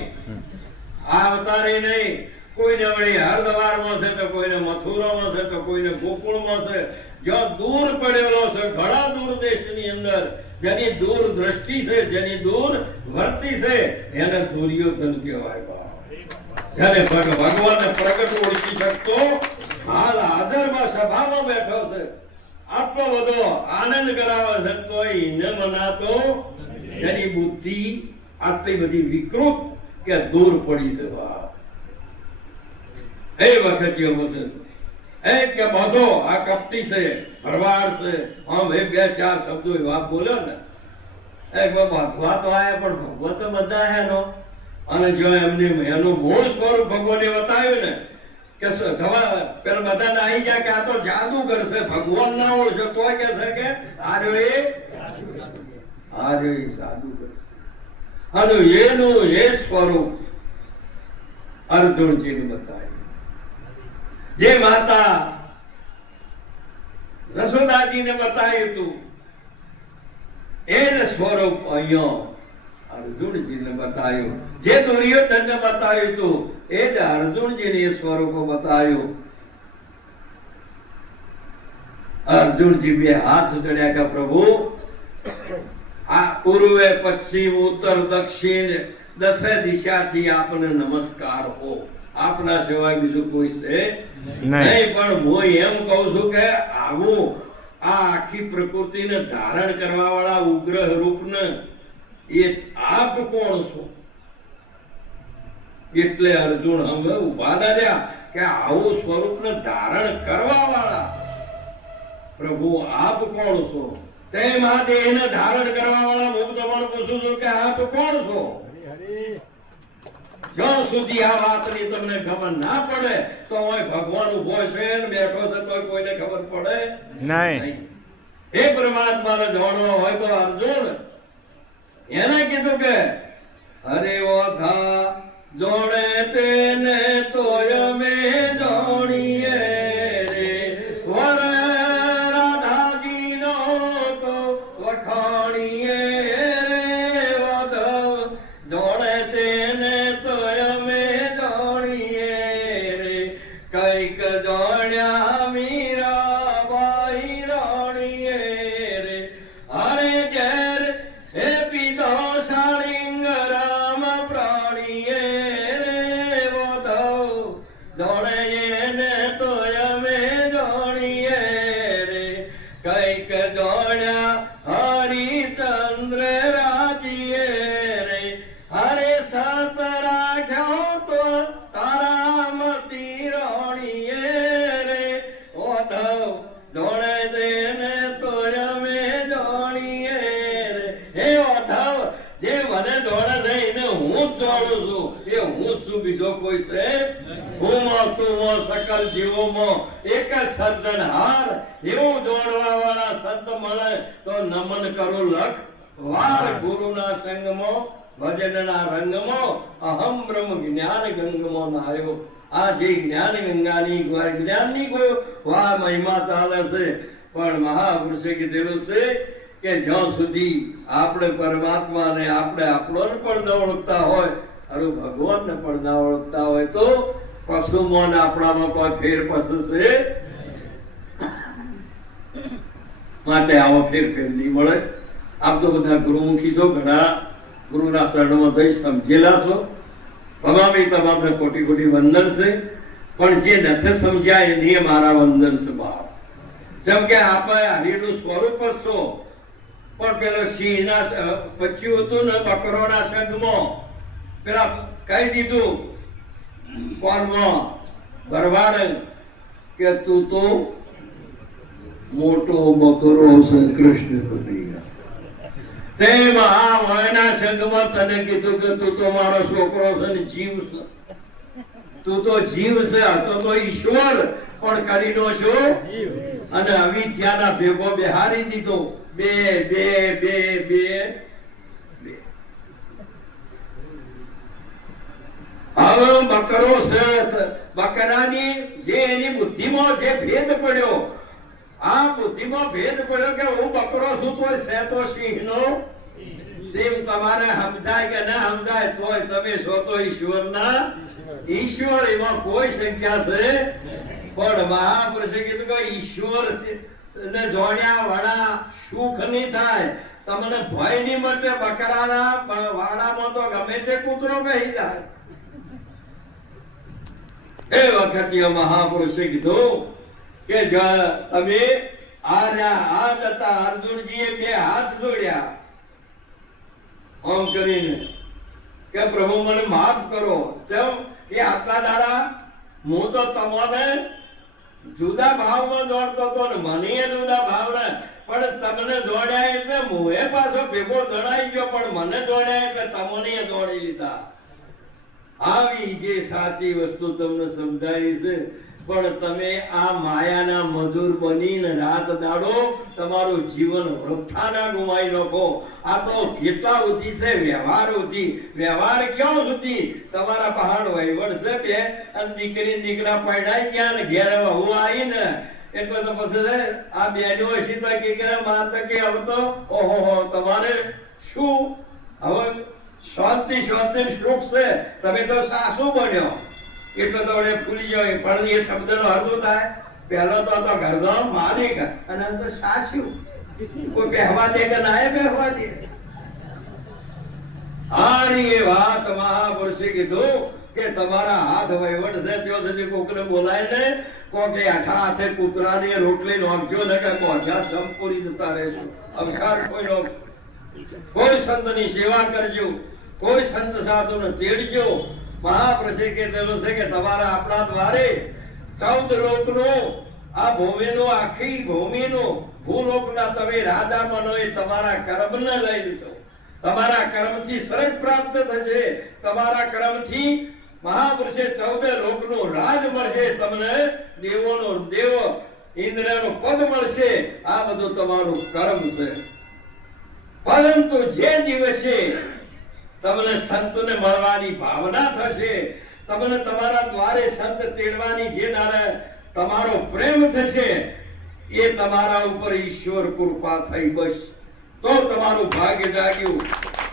આ અવતારે નહીં. કોઈને વળી હરદ્વારમાં છે તો કોઈને મથુરામાં છે તો કોઈને ગોકુળમાં છે. જ્યાં દૂર પડેલો છે ઘણા દૂર દેશની અંદર જેની દૂર દ્રષ્ટિ છે, જેની દૂર વર્તી છે એને દુર્યોધન કહેવાય. જ્યારે ભગવાનને પ્રગટ ઓળખી શકતો હાલ હાજરમાં સભામાં બેઠો છે, આટલો બધો આનંદ કરાવે છે તો એને મનાતો જેની બુદ્ધિ આટલી બધી વિકૃત કે દૂર પડી છે. એ વખત એવું છે કે બધો આ કપટી છે, ભરવાડ છે. આમ 2-4 શબ્દો એવા બોલ્યો ને ભગવાન તો આયા પણ ભગવાન તો બધા એનો. અને જો એમને એનું મૂળ સ્વરૂપ ભગવાને બતાવ્યું ને કે પેલા બધાને આવી જાય કે આ તો જાદુગર છે, ભગવાન ના ઓળશે તો કે છે કે આર્યો જાદુગર છે. અને એનું એ સ્વરૂપ અર્જુનજીને બતાવ્યું. જે માતા જશોદાજીને બતાવ્યું હતું એ સ્વરૂપ અહીંયા અર્જુનજીને બતાવ્યું. જે દુર્યોધનને બતાવ્યું હતું એ જ અર્જુનજીને એ સ્વરૂપ બતાવ્યું. અર્જુનજી બે હાથ જોડ્યા કે પ્રભુ આ પૂર્વે પશ્ચિમ ઉત્તર દક્ષિણ 10 દિશાથી આપને નમસ્કાર હો. આપના સિવાય બીજું કોઈ છે નહીં. પણ હું એમ કહું છું કે આવું આ આખી પ્રકૃતિને ધારણ કરવા વાળા ઉગ્ર રૂપને એ આપ કોણ છો? એટલે અર્જુન હવે ઉભા ના રહ્યા કે આવું સ્વરૂપને ધારણ કરવા વાળા પ્રભુ આપ કોણ છો? તેમ આ દેહને ધારણ કરવા વાળા હું તમારું પૂછું છું કે આપ કોણ છો? જ્યાં સુધી આ વાતની તમને ખબર ના પડે તો હોય ભગવાન ઉભો છે ને બેઠો છે તો કોઈને ખબર પડે નહીં. એ પરમાત્માને જાણવો હોય તો અર્જુન એને કીધું કે હરે ઓથા જોડે તેને તો અમે જાણીએ રે. વર રાધાજીનો તો વખાણીએ રે. વધ જોડે તેને તો અમે જાણીએ રે. કઈક દોડું છું એ હું જ છું, બીજો કોઈ છે હું માં તું માં સકલ જીવોમાં એક જ સર્જનહાર. એવું દોડવા વાળા સંત મળે તો નમન કરું લખ વાર. ગુરુના સંગમાં ભજનના રંગમાં અહમ બ્રહ્મ જ્ઞાન ગંગમાં નાયો. આ જે જ્ઞાન ગંગાની જ્ઞાનની કોઈ વા મહિમા ચાલે છે, પણ મહાપુરુષે કીધેલું છે કે જ્યાં સુધી આપણે પરમાત્માને આપણે આપણોને પણ ન ઓળખતા હોય અને ભગવાનને પણ ના ઓળખતા હોય તો પશુમાં આપણામાં કોઈ ફેર પસશે માટે આવો ફેર નહીં મળે. આપ તો બધા ગુરુમુખી છો, ઘણા ગુરુના શરણમાં જઈ સમજેલા છો. તમામે તમામને કોટી કોટી વંદન છે, પણ જે નથી સમજ્યા એની મારા વંદન છે બાપ. જેમ કે આપણે હરિનું સ્વરૂપ જ છો, પણ પેલો સિંહના બચ્યું હતું ને બકરોના સંગમાં પેલા કહી દીધું કોણમાં ભરવાડ કે તું તો મોટો બકરો છે કૃષ્ણ કનૈયા. તે મહામાયાના સંગમાં તને કીધું કે તું તો મારો છોકરો છે ને જીવ છે, તું તો જીવ છે, તો ઈશ્વર પણ કરીનો છો અને અવિદ્યાના ભેગો બેહારી દીધો. બે બે બે બે હવે બકરો છે, બકરાની જે એની બુદ્ધિમાં જે ભેદ પડ્યો, આ બુદ્ધિમાં ભેદ પડ્યો કે હું બકરો છું તો છે તો સિંહનો. તેમ તમારે સમજાય કે ના સમજાય તોય તમે છો તો ઈશ્વરના ઈશ્વર. એમાં કોઈ સંખ્યા છે, પણ મહાપુરુષે કીધું કે ઈશ્વર ને જોડ્યા વડા સુખ નહીં થાય, તમને ભય નહીં મળે. બકરાના વાડામાં તો ગમે તે કૂતરો કહી જાય. એ વખતે મહાપુરુષે કીધું કે તમે આ જતા અર્જુનજીએ બે હાથ જોડ્યા આમ કરીને કે પ્રભુ મને માફ કરો. કેમ કે આટલા દાડા હું તો તમને જુદા ભાવમાં દોડતો હતો ને મને જુદા ભાવના, પણ તમને દોડ્યા એટલે હું પાછો ભેગો જણાઈ ગયો, પણ મને દોડ્યા એટલે તમને દોડી લીધા. આવી જે સાચી વસ્તુ તમને સમજાય છે, પણ તમે આ માયાના મજૂર બનીને રાત દાડો તમારું જીવન વૃથાના ગુમાવી નાખો. આ તો કેટલા સુધી છે વ્યવહાર સુધી. વ્યવહાર ક્યાં સુધી? તમારા પહાડ વહીવટ છે બે અને દીકરી દીકરા પડાઈ ગયા ને ઘેર વહુ આવી ને એટલે તો પછી આ બેનો હશે તો કે માતા કે હવે તો ઓહો તમારે શું હવે શાંતિ શાંતિ સુખ છે, તમે તો સાસુ બન્યો એટલે તો ભૂલી જાય. પણ એ શબ્દનો અર્થ થાય પહેલો તો ઘરનો માલિક અને તો સાસુ. કોઈ કહેવા દે કે ના કહેવા દે. આની એ વાત મહાપુરુષે કીધું કે તમારા હાથ વહીવટ છે ત્યાં સુધી કોકને બોલાય ને કોકે આઠા હાથે કૂતરાની રોટલી નોખજો ને કે પહોંચ્યા સંપૂરી જતા રહેશો. અવસાર કોઈ નો. કોઈ સંતની સેવા કરજો, કોઈ સંત સાધુને તેડજો. મહાપુરુષે કીધેલું છે કે તમારા આપણા દ્વારે 14 લોકનું આ ભૂમિનું આખી ભૂમિનું ભૂલોકના તમે રાજા બનો એ તમારા કર્મને લઈને છો. તમારા કર્મથી સ્વર્ગ પ્રાપ્ત થશે. તમારા કર્મથી મહાપુરુષે 14 લોકનું રાજ મળશે. તમને દેવોનો દેવ ઇન્દ્રનું પદ મળશે. આ બધું તમારું કર્મ છે. પરંતુ જે દિવસે તમને સંતને મળવાની ભાવના થશે, તમને તમારા દ્વારે સંત તેડવાની જે દાડે તમારો પ્રેમ થશે, એ તમારા ઉપર ઈશ્વર કૃપા થઈ. બસ તો તમારું ભાગ્ય જાગ્યું.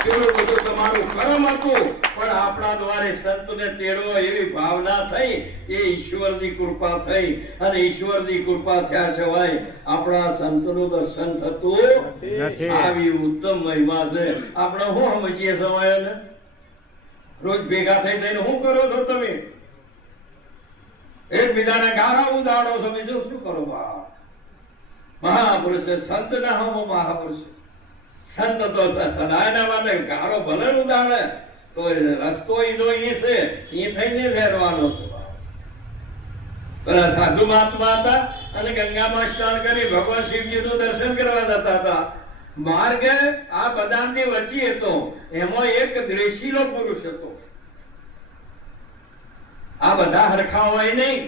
કેવું બધું તમારું કર્મ હતું, પણ આપણા દ્વારે સંતને તેડવો એવી ભાવના થઈ, એ ઈશ્વરની કૃપા થઈ. અને ઈશ્વરની કૃપા થયા સિવાય આપણા સંતનું દર્શન થતું નથી. આવી ઉત્તમ મહિમા છે. આપણે શું સમજીએ સમયને રોજ ભેગા થઈ જઈને શું કરો છો તમે? એકબીજાને ગારા ઉદાડો છો, બીજું શું કરો? મહાપુરુષે સંત ના હો. મહાપુરુષ સંત તો સદાયના માટે ગારો ભલે ઉદાડે તો રસ્તો એનો એ છે, એ થઈને રહેવાનો છે. પેલા સાધુ મહાત્મા હતા અને ગંગામાં સ્નાન કરી ભગવાન શિવજીનું દર્શન કરવા જતા હતા. માર્ગ આ બદામની વચ્ચે હતો. એમાં એક દ્વેષીલો પુરુષ હતો. આ બધા હરખા હોય નહીં.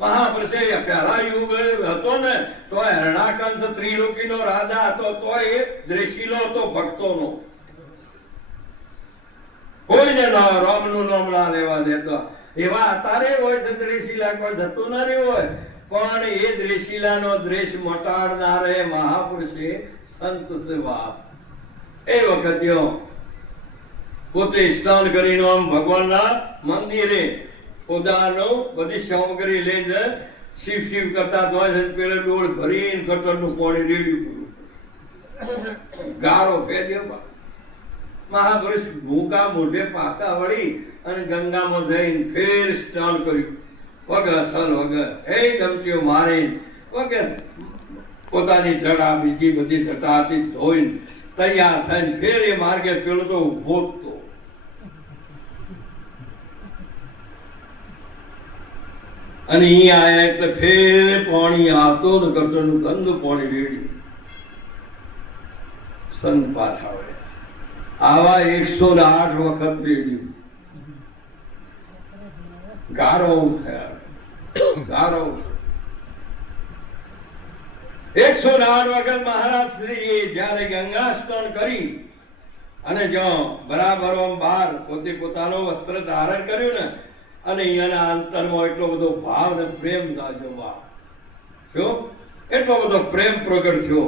મહાપુરુષે પહેલા યુગ હતો ને તો હરણાકંસ ત્રિલોકીનો રાજા હતો, તો એ દ્વેષીલો હતો ભક્તોનો. કોઈને રામનું નામ ના લેવા દેતો. એવા અત્યારે હોય છે દ્વેષીલા, કોઈ જતું ના રહ્યું હોય, પણ એ દ્વેષીલાનો દ્વેષ મટાડનારે મહાપુરુષે સંત સેવા. એ વખતે પોતે સ્નાન કરીને આમ ભગવાનના મંદિરે ઉદાહરણો બધી સામગ્રી લઈને શિવ શિવ કરતા હોય છે. પેલે ડોળ ભરીને કટરનું પાણી રેડ્યું પૂરું ગારો ફેર્યો. મહાપુરુષ ભૂકા મોઢે પાછા વળી અને ગંગામાં જઈને ફેર સ્નાન કર્યું વગર અસર વગર એ ડમચીઓ મારીને વગર પોતાની જટા બીજી બધી જટાથી ધોઈને તૈયાર થઈને ફેર એ માર્ગે પેલો તો ઉભો હતો. અને અહીંયા આયા એટલે ફેર પાણી આવતો ને કરતો ગંદુ પાણી રેડ્યું. સંત પાછા વળે આવા 108 વખત રેડ્યું. ગારો થયા, ગારો 108 વખત મહારાજ શ્રી જયારે ગંગા સ્નાન કરી અને જો બરાબર બહાર પોતે પોતાનો વસ્ત્ર ધારણ કર્યું ને, અને અહીંયાના અંતરમાં એટલો બધો ભાવ ને પ્રેમ જાજો થયો, એટલો બધો પ્રેમ પ્રગટ થયો.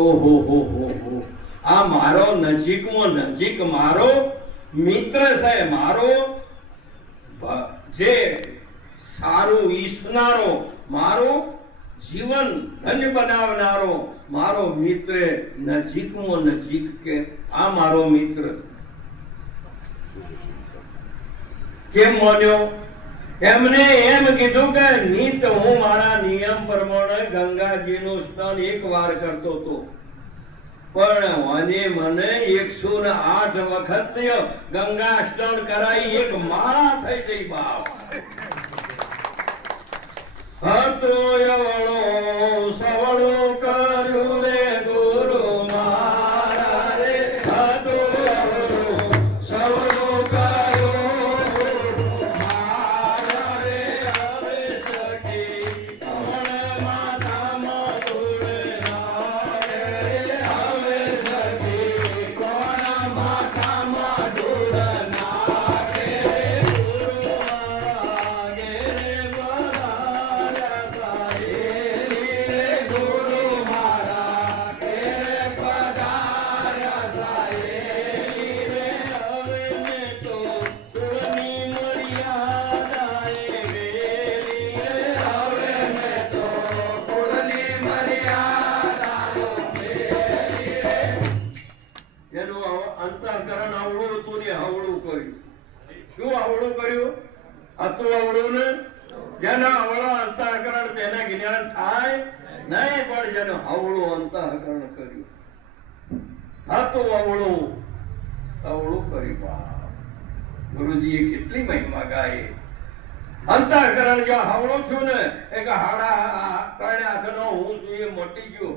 ઓહો હો હો હો, આ મારો નજીકમાં નજીક મારો મિત્ર છે, મારો જે સારું ઈચ્છનારો, મારો જીવન ધન્ય બનાવનારો મારો મિત્ર નજીકમાં નજીક, કે આ મારો મિત્ર કેમ માન્યો? એમને એમ કીધું કે નિત હું મારા નિયમ પ્રમાણે ગંગાજીનું સ્નાન 1 વાર કરતો હતો, પણ મને 108 વખત ગંગા સ્નાન કરાઈ, એક માળા થઈ ગઈ. બાપ હતો એવળો સવળો કર્યું રે ગુરુ મારા રે, હતો એવળો સવળો ગુરુજીએ કેટલી મહિમા ગાય. અંતઃકરણ જો હવળો છું ને એક હાડા 3 હાથનો હું છું એ મટી ગયો.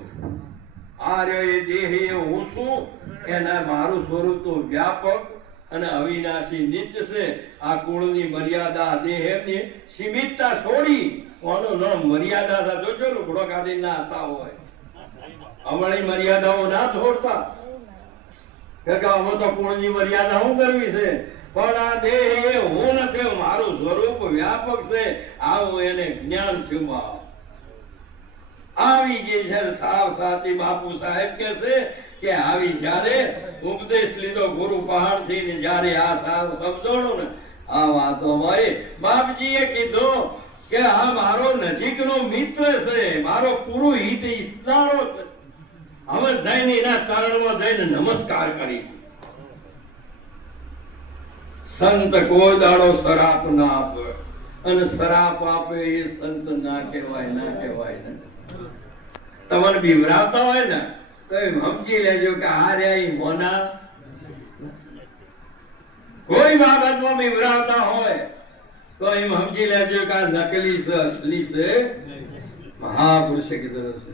આ રહ્યો એ દેહ એ હું છું, એના મારું સ્વરૂપ તો વ્યાપક અને અવિનાશી નિત્ય છે. આ કુળની મર્યાદા દેહની સીમિતતા છોડી કોનું નામ મર્યાદા હતા. જોજો લુગડો કાઢી ના હતા હોય, અમારી મર્યાદાઓ ના છોડતા કે અમે તો કુળની મર્યાદા શું કરવી છે, પણ આ દેહ એ હું નથી, મારું સ્વરૂપ વ્યાપક છે. આવું એને જ્ઞાન છું. આવી જે છે સાવ સાથી બાપુ સાહેબ કે છે કે આવી જ્યારે ઉપદેશ લીધો ગુરુ પહાડ થી ને જ્યારે આ સાવ સમજણું ને આ વાતો હોય, બાપજીએ કીધું કે આ મારો નજીકનો મિત્ર છે, મારો પૂરું હિત ઈચ્છનારો છે. હવે જઈને એના ચરણમાં જઈને નમસ્કાર કરી. સંત કોઈ દાડો શરાપ ના આપે, અને શરાપ આપે એ સંત ના કહેવાય, ના કહેવાય ને. તમને બિવરાવતા હોય ને તો સમજી લેજો કે આ રહ્યા મોના. કોઈ બાબતમાં બિવરાવતા હોય તો એમ સમજી લેજો કે આ નકલી છે, અસલી છે. મહાપુરુષે કીધું છે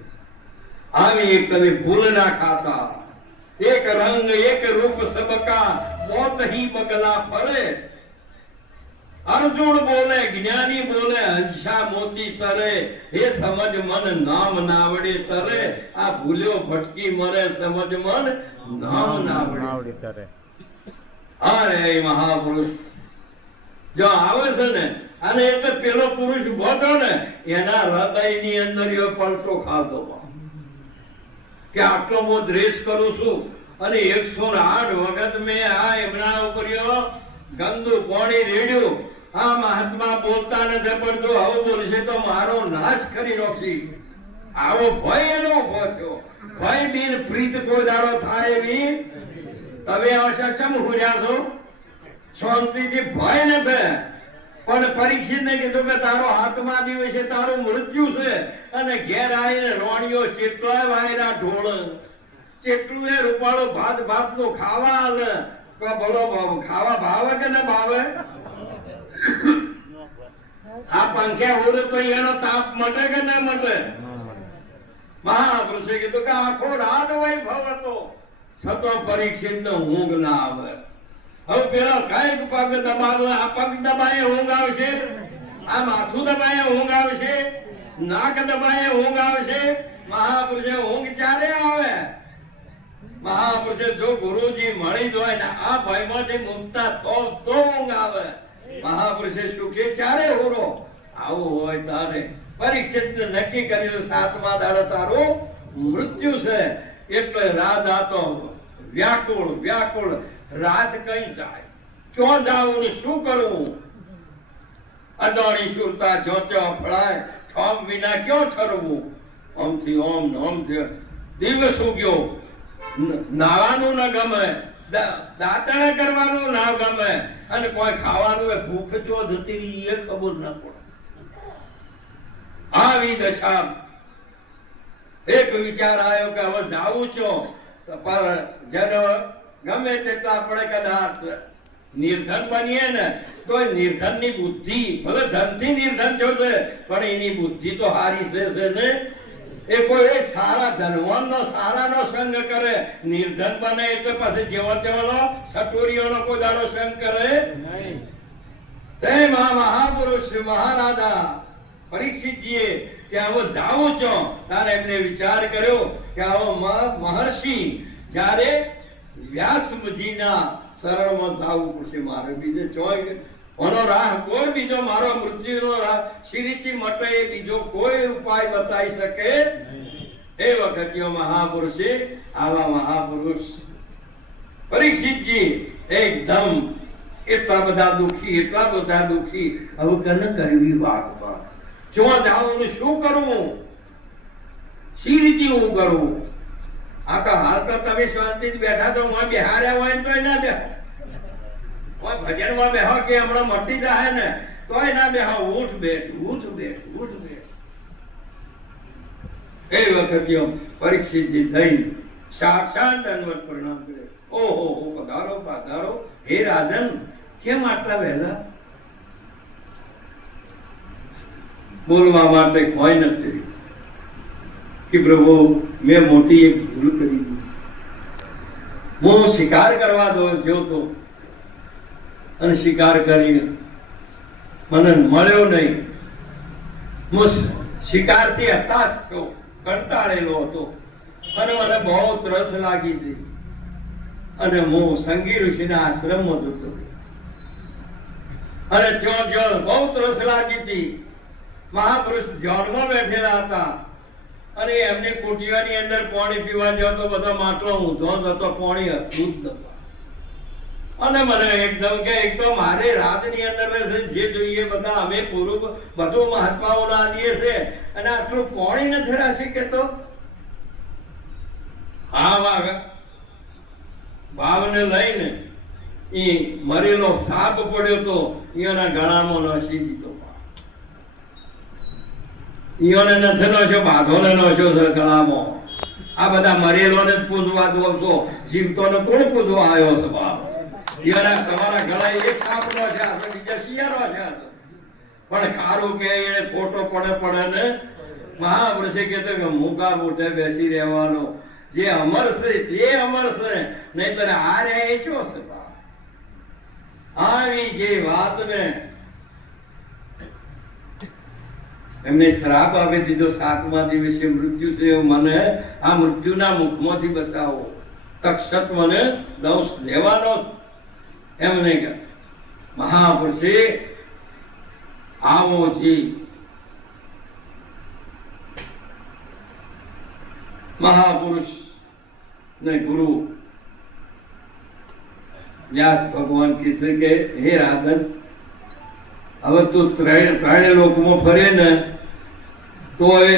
આવી એક તમે ભૂલ ના ખાતા, એક રંગ એક રૂપ સબકા મોત હી બગલા ફરે. અર્જુન બોલે, જ્ઞાની બોલે, હંસા મોતી તરે, હે સમજ મન નામ નાવડે તરે, આ ભૂલ્યો ભટકી મરે, સમજ મન નામ નાવડે તરે. અરે મહાપુરુષ જો આવે છે ને, અને એટલે પેલો પુરુષ ઉભો થયો ને, એના હૃદયની અંદર એ પલટો ખાતો કે આટલો હું દ્વેષ કરું છું, અને 108 વખત મેં આ એમના ઉપર ગંદુ પાણી રેડ્યું. આ મહાત્મા બોલતા નથી, પણ જો આવું બોલશે તો મારો નાશ કરી નાખી. આવો ભય એનો ઉભો થયો. ભય બિન પ્રીત કોઈ દાડો થાય એવી તમે અસક્ષમ હુર્યા છો. શાંતિથી ભય નથી. પણ પરીક્ષિતને કીધું કે તારો હાથમાં દિવસે તારું મૃત્યુ છે, અને ઘેર આવીને રોણીઓ ચેટલા વાયરા ઢોળ, ચેટલું એ રૂપાળો ભાત ભાત નો ખાવા આવે. બોલો ખાવા ભાવે કે ના ભાવે? આ પંખ્યા ઉડે તો એનો તાપ મટે કે ના મટે? મહાપુરુષે કીધું કે આખો રાત વૈભવ હતો, છતાં પરીક્ષિત ને ઊંઘ ના આવે. હવે પેલા કઈક પગ દબાવે, આ પગ દબાએ ઊંઘ આવશે, આ માથું દબાએ ઊંઘ આવશે, નાક દબાએ ઊંઘ આવશે. મહાપુરુષે ઊંઘ ચારે આવે. મહાપુરુષે જો ગુરુજી મળી જાય ને આ ભયમાંથી મુક્તા થો તો ઊંઘ આવે. મહાપુરુષે સુખે ચારે હોરો. આવું હોય તારે પરીક્ષિત નક્કી કર્યું 7મા દાડે તારું મૃત્યુ છે. એટલે રાત આતો વ્યાકુળ વ્યાકુળ. રાત કઈ જાય, ક્યાં જાવું ને શું કરવું? અજાણી સુરતા જોત્યો ફળાય, ઠોમ વિના ક્યાં ઠરવું? ઓમથી ઓમ ઓમથી દિવસ ઉગ્યો, નાવાનું ન ગમે, દાંતણ કરવાનું ના ગમે, અને કોઈ ખાવાનું ભૂખ જો જતી રહી એ ખબર ના પડે. આવી દશા. એક વિચાર આવ્યો કે હવે જાવું છો, પણ જેનો ગમે તેટલા આપણે કદાચ નિર્ધન બનીએ ને તો નિર્ધન ની બુદ્ધિ, ભલે ધન થી નિર્ધન જોશે, પણ એની બુદ્ધિ તો હારી છે ને. એ કોઈ સારા ધનવાન નો સારા નો સંગ કરે, નિર્ધન બને એટલે પછી જેવો તેવો સટોરીઓ નો કોઈ દાડો સંગ કરે નહીં. તે મહાપુરુષ મહારાજા પરીક્ષિતજીએ કે આવો જાવું છો, ત્યારે એમને વિચાર કર્યો કે આવો મહર્ષિ જ્યારે વ્યાસજીના શરણમાં જવું પડશે મારે. બીજે ચોય ઓનો રાહ કોઈ બીજો મારો મૃત્યુનો રાહ શ્રીથી મટે એ બીજો કોઈ ઉપાય બતાવી શકે. એ વખતે મહાપુરુષે આવા મહાપુરુષ પરીક્ષિતજી એકદમ એટલા બધા દુખી. હવે કને કરવી વાત પર જો જાવું શું કરવું, સી રીતે હું કરું? આ તો હાલ તો તમે શાંતિથી બેઠા તો હું બેહાર્યા હોય તો ના બેહો, ભજનમાં બેહો કે હમણાં મટી જાય ને તોય ના બેહો. ઉઠ બેઠ. એ વખતે પરીક્ષિતજી થઈ સાક્ષાત દંડવત પ્રણામ કરે. ઓહો પધારો હે રાજન, કેમ આટલા વહેલા? બોલવા માટે કોઈ નથી કે પ્રભુ મેં મોટી એક ભૂલ કરી. હું શિકાર કરવા જોતો અને શિકાર કરી મને મળ્યો નહીં. હું શિકારથી હતાશ થયો, કંટાળેલો હતો, અને મને બહુ ત્રસ લાગી હતી, અને હું સંગી ઋષિના આશ્રમમાં જતો, અને ત્યાં બહુ ત્રસ લાગી હતી. મહાપુરુષ ધ્યાનમાં બેઠેલા હતા, અને એમની કુટિયાની અંદર પાણી પીવા જતો તો બધા માટલો ઊંધો હતો, પાણી હતું જ નતું. અને મને એકદમ કે એક તો મારે રાતની અંદર રહેશે, જે જોઈએ બધા અમે પૂરું બધું મહાત્માઓ આલીએ છે, અને આટલું પાણી નથી રાશી કે તો ભાવને લઈને એ મરેલો સાપ પડ્યો તો એના ગળામાં નસી દીધો. ઈઓને નથી નશ્યો, બાધોને નશ્યો છે ગળામાં. આ બધા મરેલોને જ પૂજવા દો છો, જીવતોને કોણ પૂજવા આવ્યો છે? બાપ તમારા ગળા એક સાપ નો છે, બીજા શિયાળો છે. પણ ખારું કે ખોટો પડે ને. મહાપુરુષે કહેતો કે મૂકા મોઢે બેસી રહેવાનો, જે અમર છે તે અમર છે, નહીતર આ રે એ ચો છે. આવી જે વાતને એમને શ્રાપ આપી દીધો, 7મા દિવસે મૃત્યુ છે, મને આ મૃત્યુના મુખમાંથી બચાવો, તક્ષક મને દંશ લેવાનો એમને કે મહાપુરુષે આવો જી. મહાપુરુષ ને ગુરુ વ્યાસ ભગવાન કહેશે કે હે રાજન, હવે તું ત્રણ લોકમાં ફરે ને તો હવે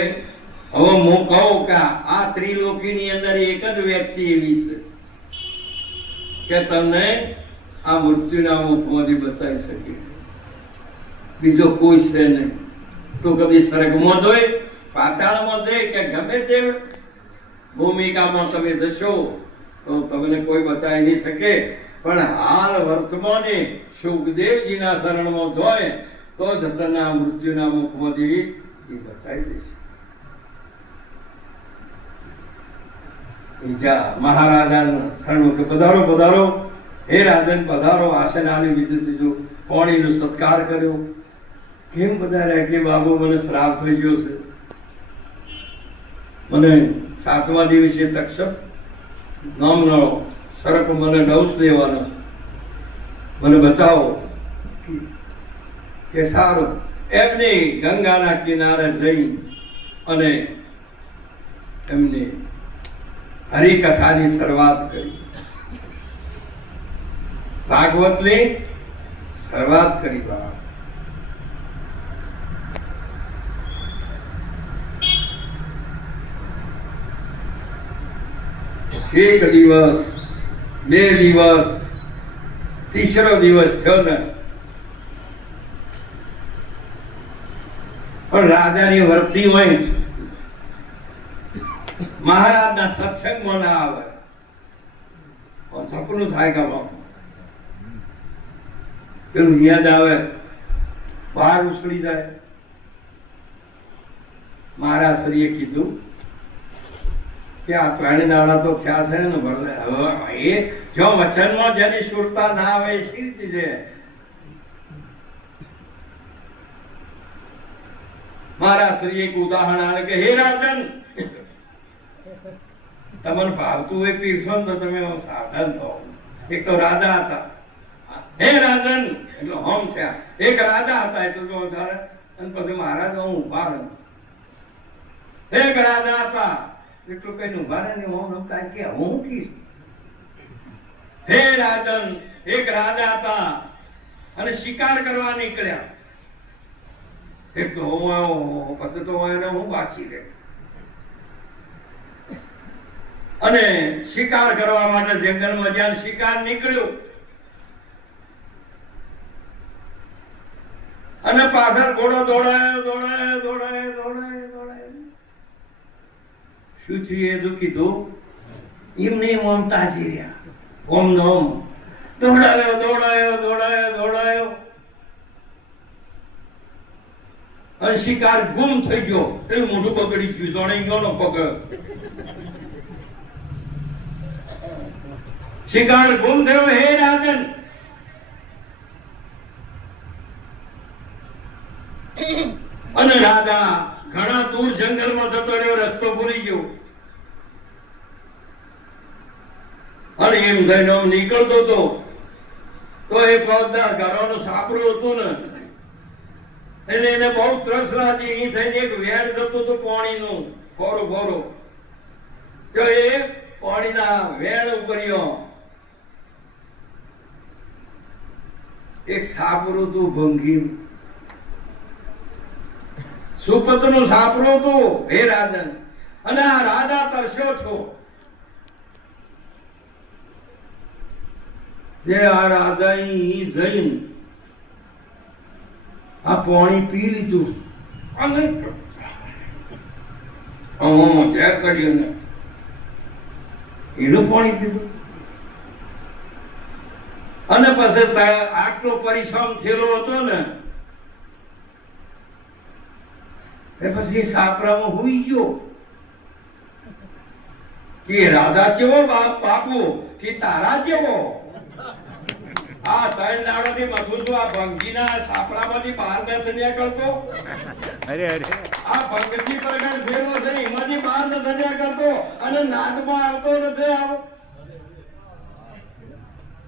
હું કહું કે આ ત્રિલોકીની અંદર એક જ વ્યક્તિ એવી છે કે તમને આ મૃત્યુના મુખમાંથી બચાવી શકે, બીજો કોઈ છે નહીં. તો કદી સ્વર્ગમાં જોઈ, પાતાળમાં જોઈ કે ગમે તે ભૂમિકામાં તમે જશો તો તમને કોઈ બચાવી નહીં શકે. પણ હાલ વર્તમાને સુખદેવજીના શરણમાં જોય તો જ તને મૃત્યુના મુખમાંથી બચાવી દેશે. મહારાજાના શરણમાં કે પધારો પધારો, હે રાજન પધારો. આસન આલી બીજું ત્રીજું પાણીનો સત્કાર કર્યો. કેમ પધાર્યા? કે બાબુ મને શ્રાપ થઈ ગયો છે, મને 7મા દિવસે તક્ષક નામનો સર્પ મને દંશ દેવાનો, મને બચાવો. કે સારું. એમને ગંગાના કિનારે જઈ અને એમને હરિકથાની શરૂઆત કરી, ભાગવતની શરૂઆત કરી. એક દિવસ, 2 દિવસ, ત્રીજો દિવસ થયો ને, પણ રાજાની વર્તી હોય મહારાજના સત્સંગમાં ના આવે, સપનું થાય કે પેલું યાદ આવે, બહાર ઉછળી જાય. મહારાજ શ્રીએ કીધું કે આ 3 દાડા તો થયા છે ને ભલે, હવે એ જો વચનમાં જેની સુરતા ના આવે એ શી રીતે છે? મહારાજ શ્રી એક ઉદાહરણ આવે કે હે રાજન, તમને ભાવતું હોય પીરસો ને તો તમે સાવધાન થાઓ. એક તો રાજા હતા, હે રાજન એટલે હોમ થયા. એક રાજા હતા એટલું તો વધારે, અને પછી મહારાજ હું ઉભા રહ્યો. એક રાજા હતા એટલું કઈ ઉભા રહે ને હું કે હું કીશ. હે રાજન, એક રાજા હતા અને શિકાર કરવા નીકળ્યા. એક તો હું આવ્યો, પછી તો એને હું બાચી રહે. અને શિકાર કરવા માટે જંગલમાં જ્યાં શિકાર નીકળ્યો અને પાછળ ઘોડો દોડાયો દોડાયો દોડાયો દોડાયો દોડાયો. શું થયું? એ દુઃખી તો એમને ઓમ તાસી રહ્યા, ઓમ નો ઓમ દોડાયો દોડાયો દોડાયો દોડાયો અને શિકાર ગુમ થઈ ગયો. એનું મોઢું બગડી ગયું, દોડાઈ ગયો નો પગ. શિકાર ગુમ થયો. હે રાજન, અને રાજા ઘણા દૂર જંગલમાં જતો રહ્યો, રસ્તો ભૂલી ગયો. અને એમ થઈને નીકળતો હતો તો એ ફોજદાર ઘરોનું સાપરું હતું ને, એને બહુ ત્રસ લાગી. અહીં થઈને એક વેડ જતું હતું પાણીનું, ફોરો ફોરો. તો એ પાણીના વેડ ઉપર્યો એક સાપરું હતું, ભંગી સુપતનું સાપરું હતું. હે રાજન, અને આ રાજા તરસ્યો છો. જે આ રાજા જઈને આ પાણી પી લીધું અને ઝેર કર્યું ને એનું પાણી પીધું. અને પછી આટલો પરિશ્રમ થયેલો હતો ને, એ પછી સાપરામાં હુઈ ગયો. કે રાજા જેવો બાપુ કે તારા જેવો આ ત્રણ દાડોથી મથું છું, આ ભંગીના સાપડામાંથી બહાર નથી નીકળતો. અરે અરે આ ભંગજી પ્રગટ થયેલો છે, એમાંથી બહાર નથી નીકળતો અને નાદમાં આવતો નથી. આવો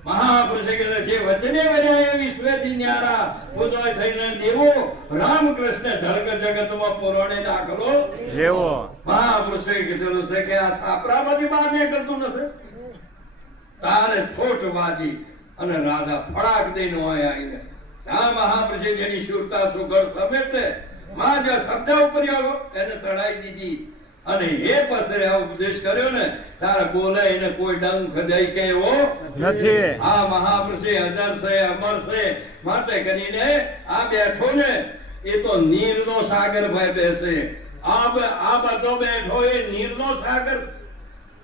મહાપુરુષે કે જે વચને વર્યા વિશ્વથી ન્યારા ઉદય થઈને દેવો રામકૃષ્ણ જળગ જગતમાં પુરાણે દાખલો લેવો. મહાપુરુષે કીધેલું છે કે આ સાપરામાંથી બહાર નીકળતું નથી. તારે છોટ વાજી અને રાજા ફળાક દઈને હોય આવીને આ મહાપુરુષે જેની શુરતા સુગર સમેટે માં જે શબ્દ ઉપર આવ્યો એને ચડાઈ દીધી અને એ પછી આ ઉપદેશ કર્યો ને તારે બોલે એને કોઈ ડંખ દઈ કે એવો નથી. આ મહાપુરુષે અજર છે અમર છે માટે કરીને આ બેઠો ને એ તો નીરનો સાગર ભાઈ બેસે. આ બધો બેઠો એ નીરનો સાગર,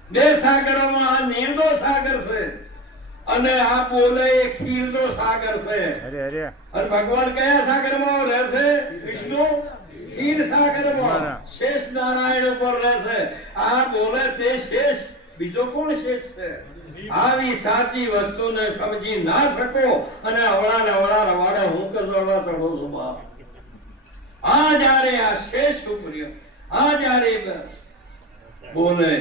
બે સાગરોમાં આ નીરનો સાગર છે અને આ બોલે એ ખીરનો સાગર છે. અરે અરે અને ભગવાન કયા સાગરમાં રહેશે? વિષ્ણુ ક્ષીર સાગરમાં શેષ નારાયણ ઉપર રહેશે. આ બોલે તે શેષ, બીજો કોણ શેષ છે? આવી સાચી વસ્તુને સમજી ના શકો અને અવળા ને અવળા રવાડે હું તો ચડવા ચડો છું બાપ. આ જ્યારે આ શેષ ઉપર્યો, આ જ્યારે બોલે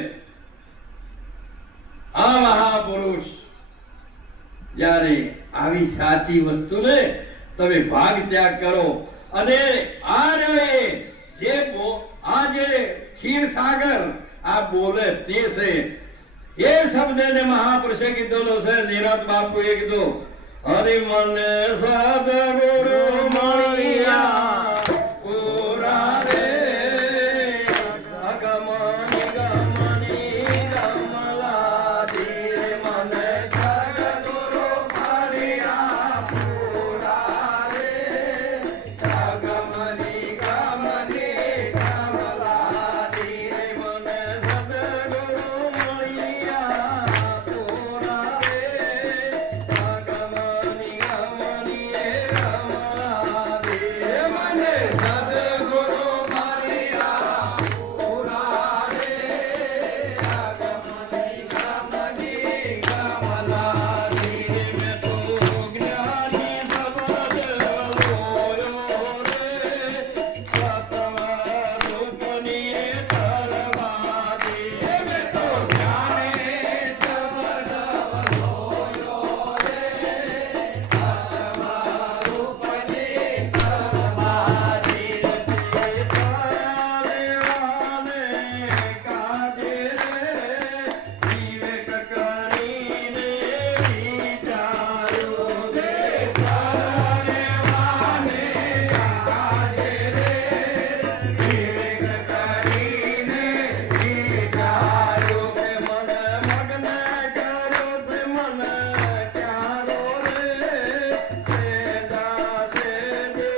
આ મહાપુરુષ જ્યારે આવી સાચી વસ્તુને તમે ભાગ ત્યાગ કરો અને આ જે ક્ષીર સાગર આ બોલે તે છે એ શબ્દને મહાપુરુષે કીધેલો છે. નિરત બાપુએ કીધું હરિ મને સદગુરુ મળ્યા પૂરા રે અગમની ગમની કમલાદી મને સદગુરુ મળ્યા પૂરા રે અગમની ગમની કમલાદી મને સદગુરુ મળ્યા પૂરા રે અગમની ગમની કમલાદી મને સદગુરુ મળ્યા પૂરા રે અગમની ગમની કમલાદી મેં તો જ્ઞાની શબ્દ બોલ્યો રે સતવા રૂપની તરવાદી મેં તો જ્ઞાની શબ્દ બોલ્યો રે સતવા રૂપની તરવાદી તારે વાને કાજે રે વિવેક કરીને વિચારો રે તારે વાને કાજે રે વિવેક કરીને વિચારો કે મન મગ્ન કરો છે મન ચારો રે સેદા સેદે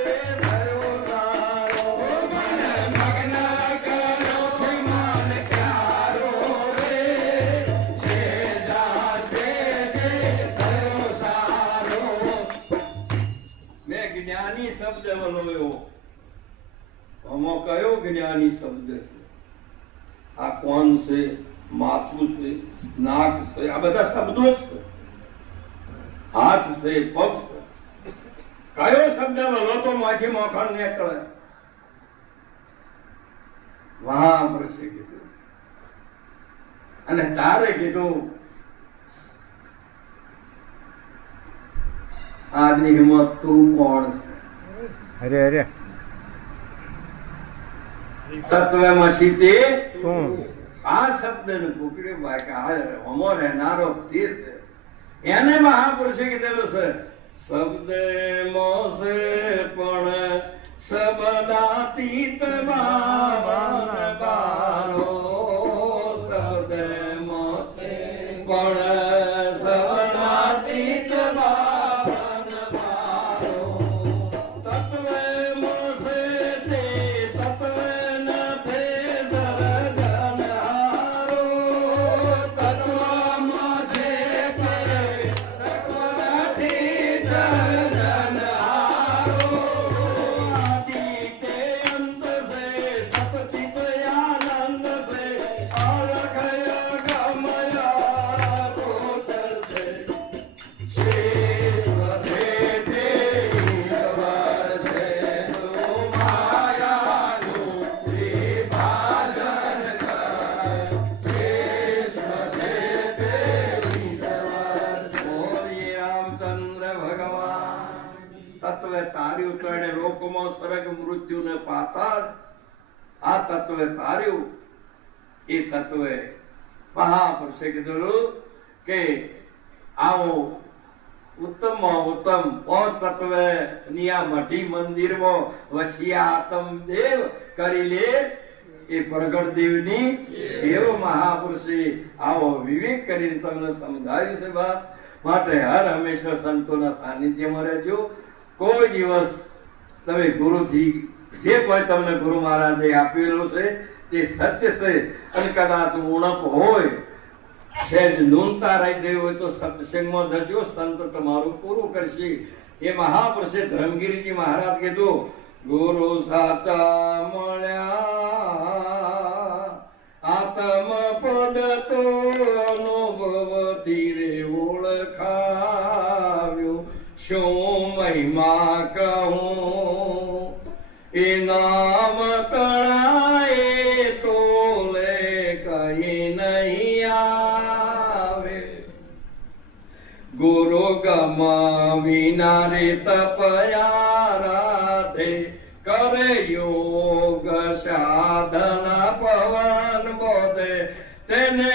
થયો સારો મન મગ્ન કરો છે મન ચારો રે સેદા સેદે થયો સારો. મેં જ્ઞાની શબ્દ બોલ્યો. આમાં કયો જ્ઞાની શબ્દ છે? આ કોણ છે, માથું છે, નાક છે, આ બધા શબ્દો જ છે. હાથ છે, પગ છે. કયો શબ્દ બોલો તો માથી મોખણ નીકળે? મહાપુરુષે કીધું અને તારે કીધું આ દેહમાં તું કોણ છે? અરે અરે તત્વમસી તે તું આ શબ્દને પકડી બાકી આ હોમો રહેનારો તે છે. એને મહાપુરુષે કીધેલું છે શબ્દ મોસે પણ શબ્દાતીત બાવન બારો શબ્દ મોસે પણ શબ્દાતીત બાવન બારો તત્વ મોસે તે તત્વ નથી સર્જનહારો તત્વ મોસે તે તત્વ નથી સર્જનહારો આદિ તે અંત છે સતચિત આનંદ છે અલખય ગમયા ગોચર છે શેષ તત્વે તાર્યું તો એને લોકમાં સ્વર્ગ મૃત્યુ ને પાતાળ આ તત્વે તાર્યું. એ તત્વે મહાપુરુષે કીધું કે આવો ઉત્તમ ઉત્તમ પાંચ તત્વે નિયા મઢી મંદિરમાં વસિયા આત્મ દેવ કરી લે એ પ્રગટ દેવની દેવ મહાપુરુષે આવો વિવેક કરીને તમને સમજાવ્યું છે બાપ. માટે હર હંમેશા સંતોના સાનિધ્યમાં રહેજો. કોઈ દિવસ તમે ગુરુથી જે કોઈ તમને ગુરુ મહારાજે આપેલું છે તે સત્ય છે. અને કદાચ ઉણપ હોય સહેજ નૂનતા રહી ગઈ હોય તો સત્સંગમાં જજો, સંત તમારું પૂરું કરશે. એ મહાપુરુષે ધર્મગીરીજી મહારાજ કીધું ગુરુ સાચા મળ્યા આત્મ પદ તો અનુભવથી રે ઓળખાવ્યો. શું મહિમા કહું એ નામ તણાએ તો લે કઈ નહીં આવે. ગુરુ ગમાવિના રે તપયા રાધે કરે યોગ સાધના પવન બોધે તેને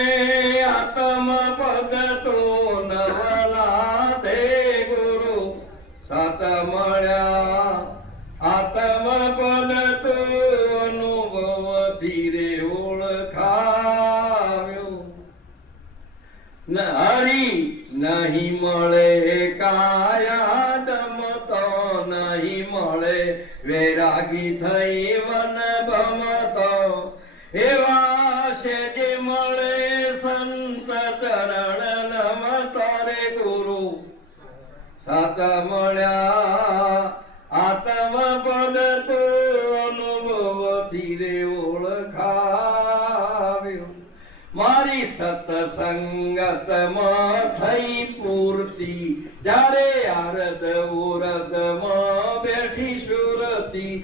આત્મ પદ તો નવલા દે. ગુરુ સાચા મળ્યા આત્મ પદ તો અનુભવથી રે ઓળખાવ્યો. હરી નહીં મળે કાયાદમ તો નહીં મળે વૈરાગી થઈ વન ભમતો. એવા છે જે મળે સંત ચરણ નમતો રે. ગુરુ સાચા મળ્યા આત્મ પદ તો અનુભવથી રે ઓળખાવ્યો. મારી સત્સંગતમાં થઈ પૂર્તિ જ્યારે આરદ ઉરદમાં બેઠી સુરતી.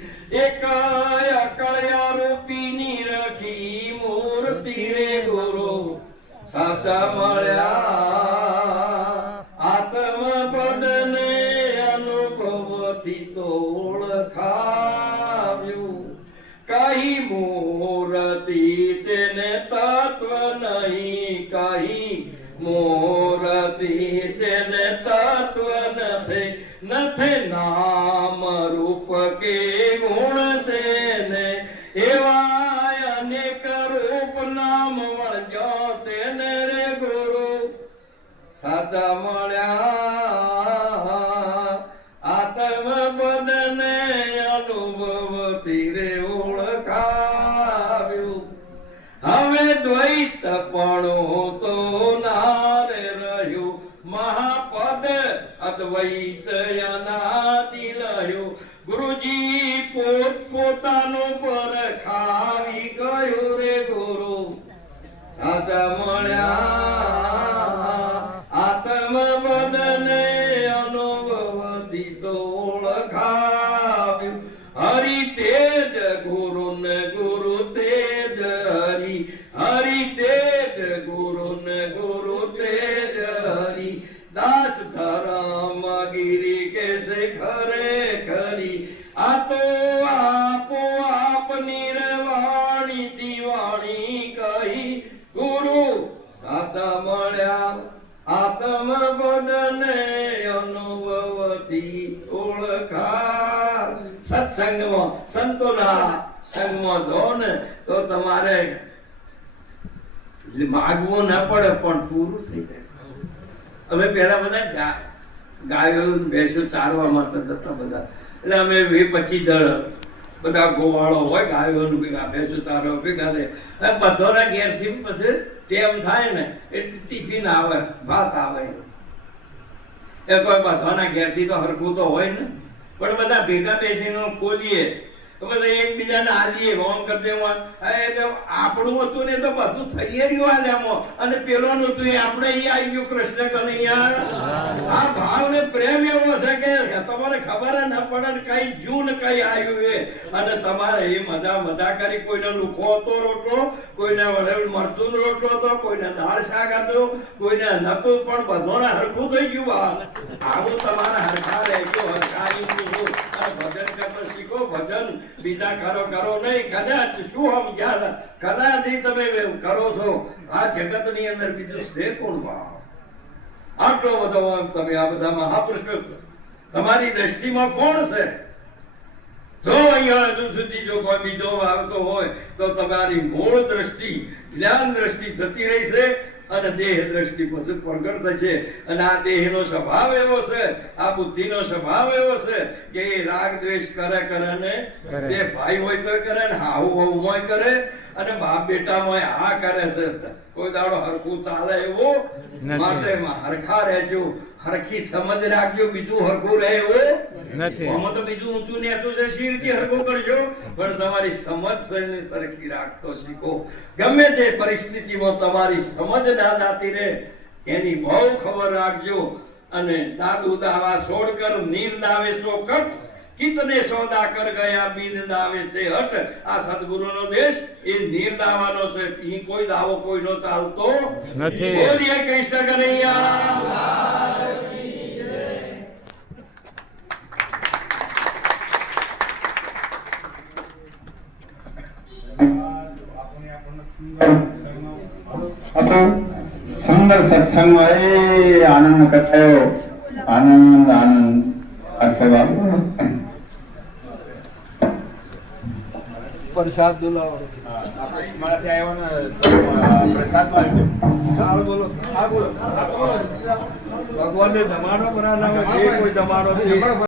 એકય કયા રૂપીની રખી મૂર્તિ રે. ગુરુ સાચા મળ્યા આત્મ પદને અનુભવથી તો ઓળખાવ્યું. કહી મૂર્તિ તેને તત્વ નહીં, કહી મૂર્તિ તેને તત્વ નથી. નથી નામ રૂપ કે ગુણ તેને એવા અનેક રૂપ નામ વળજો તેને રે. ગુરુ સાચા મળ્યા આત્મ પદને અનુભવથી રે ઓળખાવ્યું. હવે દ્વૈત પણ તો નારે રહ્યું મહાપદ અદ્વૈત અનાદિ રહ્યું. ગુરુજી પોત પોતાનું પર ખાવી ગયું રે. ગુરુ સાચા મળ્યા આત્મ પદને અનુભવથી તો ઓળખાવ્યું. હરિ તેજ ગુરુ ને ગુરુ તેજ હરિ. હરિ તેજ ગુરુ ને ગુરુ તેજ હરિ. દાસ ધરમ ગિરી કે છે ખરે ખરી. આ તો આપો આપની વાણી દિવાણી કહી. ગુરુ સાચા મળ્યા આત્મ પદને અનુભવથી ઓળખા. સત્સંગમાં સંતોના સંગમાં જો ને તો તમારે માગવું ન પડે પણ પૂરું થઈ જાય. અમે પેલા બધા ગાયો ભેંસો ચારવા માટે જતા બધા. એટલે અમે 20-25 બધા ગોવાળો હોય ગાયો ભેગા ભેંસો ચારવા ભેગા થાય. બધાના ઘેરથી પછી ટેમ થાય ને એટલે ટિફિન આવે, ભાત આવે. એ કોઈ બધાના ઘેરથી તો હરખું તો હોય ને, પણ બધા ભેગા બેસીને ખોલીએ તો બધા એકબીજાને હારીએ હોમ કરતે એટલે આપણું હતું ને તો બધું થઈ રહ્યું આલ્યામાં અને પેલોનું હતું એ આપણે અહીં આવી ગયું કૃષ્ણ કનૈયા આ ભાવ ને પ્રેમ એવો છે કે તમારે ખબર ન પડે ને કઈ જૂન કઈ આવ્યું એ અને તમારે એ મજા કરી કોઈને લુખો હતો રોટલો કોઈને મરચું રોટલો હતો કોઈને દાળ શાક હતું કોઈને નતું પણ બધોને હરખું થઈ ગયું આવું તમારા હરખા રહેજો હરખાઈ અને ભજન કરતા શીખો ભજન બીજા કરો નહીં કદાચ શું સમજ્યા કદાચ તમે કરો છો આ જગત ની અંદર બીજું છે કોણ ભાવ આટલો બધો તમે આ બધા મહાપુરુષો તમારી દ્રષ્ટિમાં કોણ છે જો અહીંયા હજુ સુધી જો કોઈ બીજો આવતો હોય તો તમારી મૂળ દ્રષ્ટિ જ્ઞાન દ્રષ્ટિ જતી રહી છે અને દેહ દ્રષ્ટિ પછી પ્રગટ થશે અને આ દેહનો સ્વભાવ એવો છે આ બુદ્ધિનો સ્વભાવ એવો છે કે એ રાગ દ્વેષ કરે ને બે ભાઈ હોય તો કરે ને હાહુ વહુમાં કરે અને બાપ બેટામાં આ કરે છે કોઈ દાડો હરખું ચાલે એવું માટે હરખા રહેજો હરખી સમજ રાખજો બીજું હરખું રહે એવું નથી આમાં તો બીજું ઊંચું નેચું છે સી રીતે હરખું કરશો પણ તમારી સમજ શરીરની સરખી રાખતો શીખો ગમે તે પરિસ્થિતિમાં તમારી સમજ ના જાતી રહે એની બહુ ખબર રાખજો અને દાદુ દાવા છોડ કર નીર દાવે સો કટ કિતને સોદા કર ગયા બીન દાવે છે હટ આ સદગુરુનો દેશ એ નીર દાવાનો છે અહીં કોઈ દાવો કોઈનો ચાલતો નથી બોલીએ કૃષ્ણ કનૈયા સુંદર સત્સંગમાં એ આનંદ કથાયો આનંદ અસવા પ્રસાદ બોલાવો મારાથી આવ્યો ને પ્રસાદ બોલો ભગવાનને જમાનો બનાવવાનો જે કોઈ જમાનો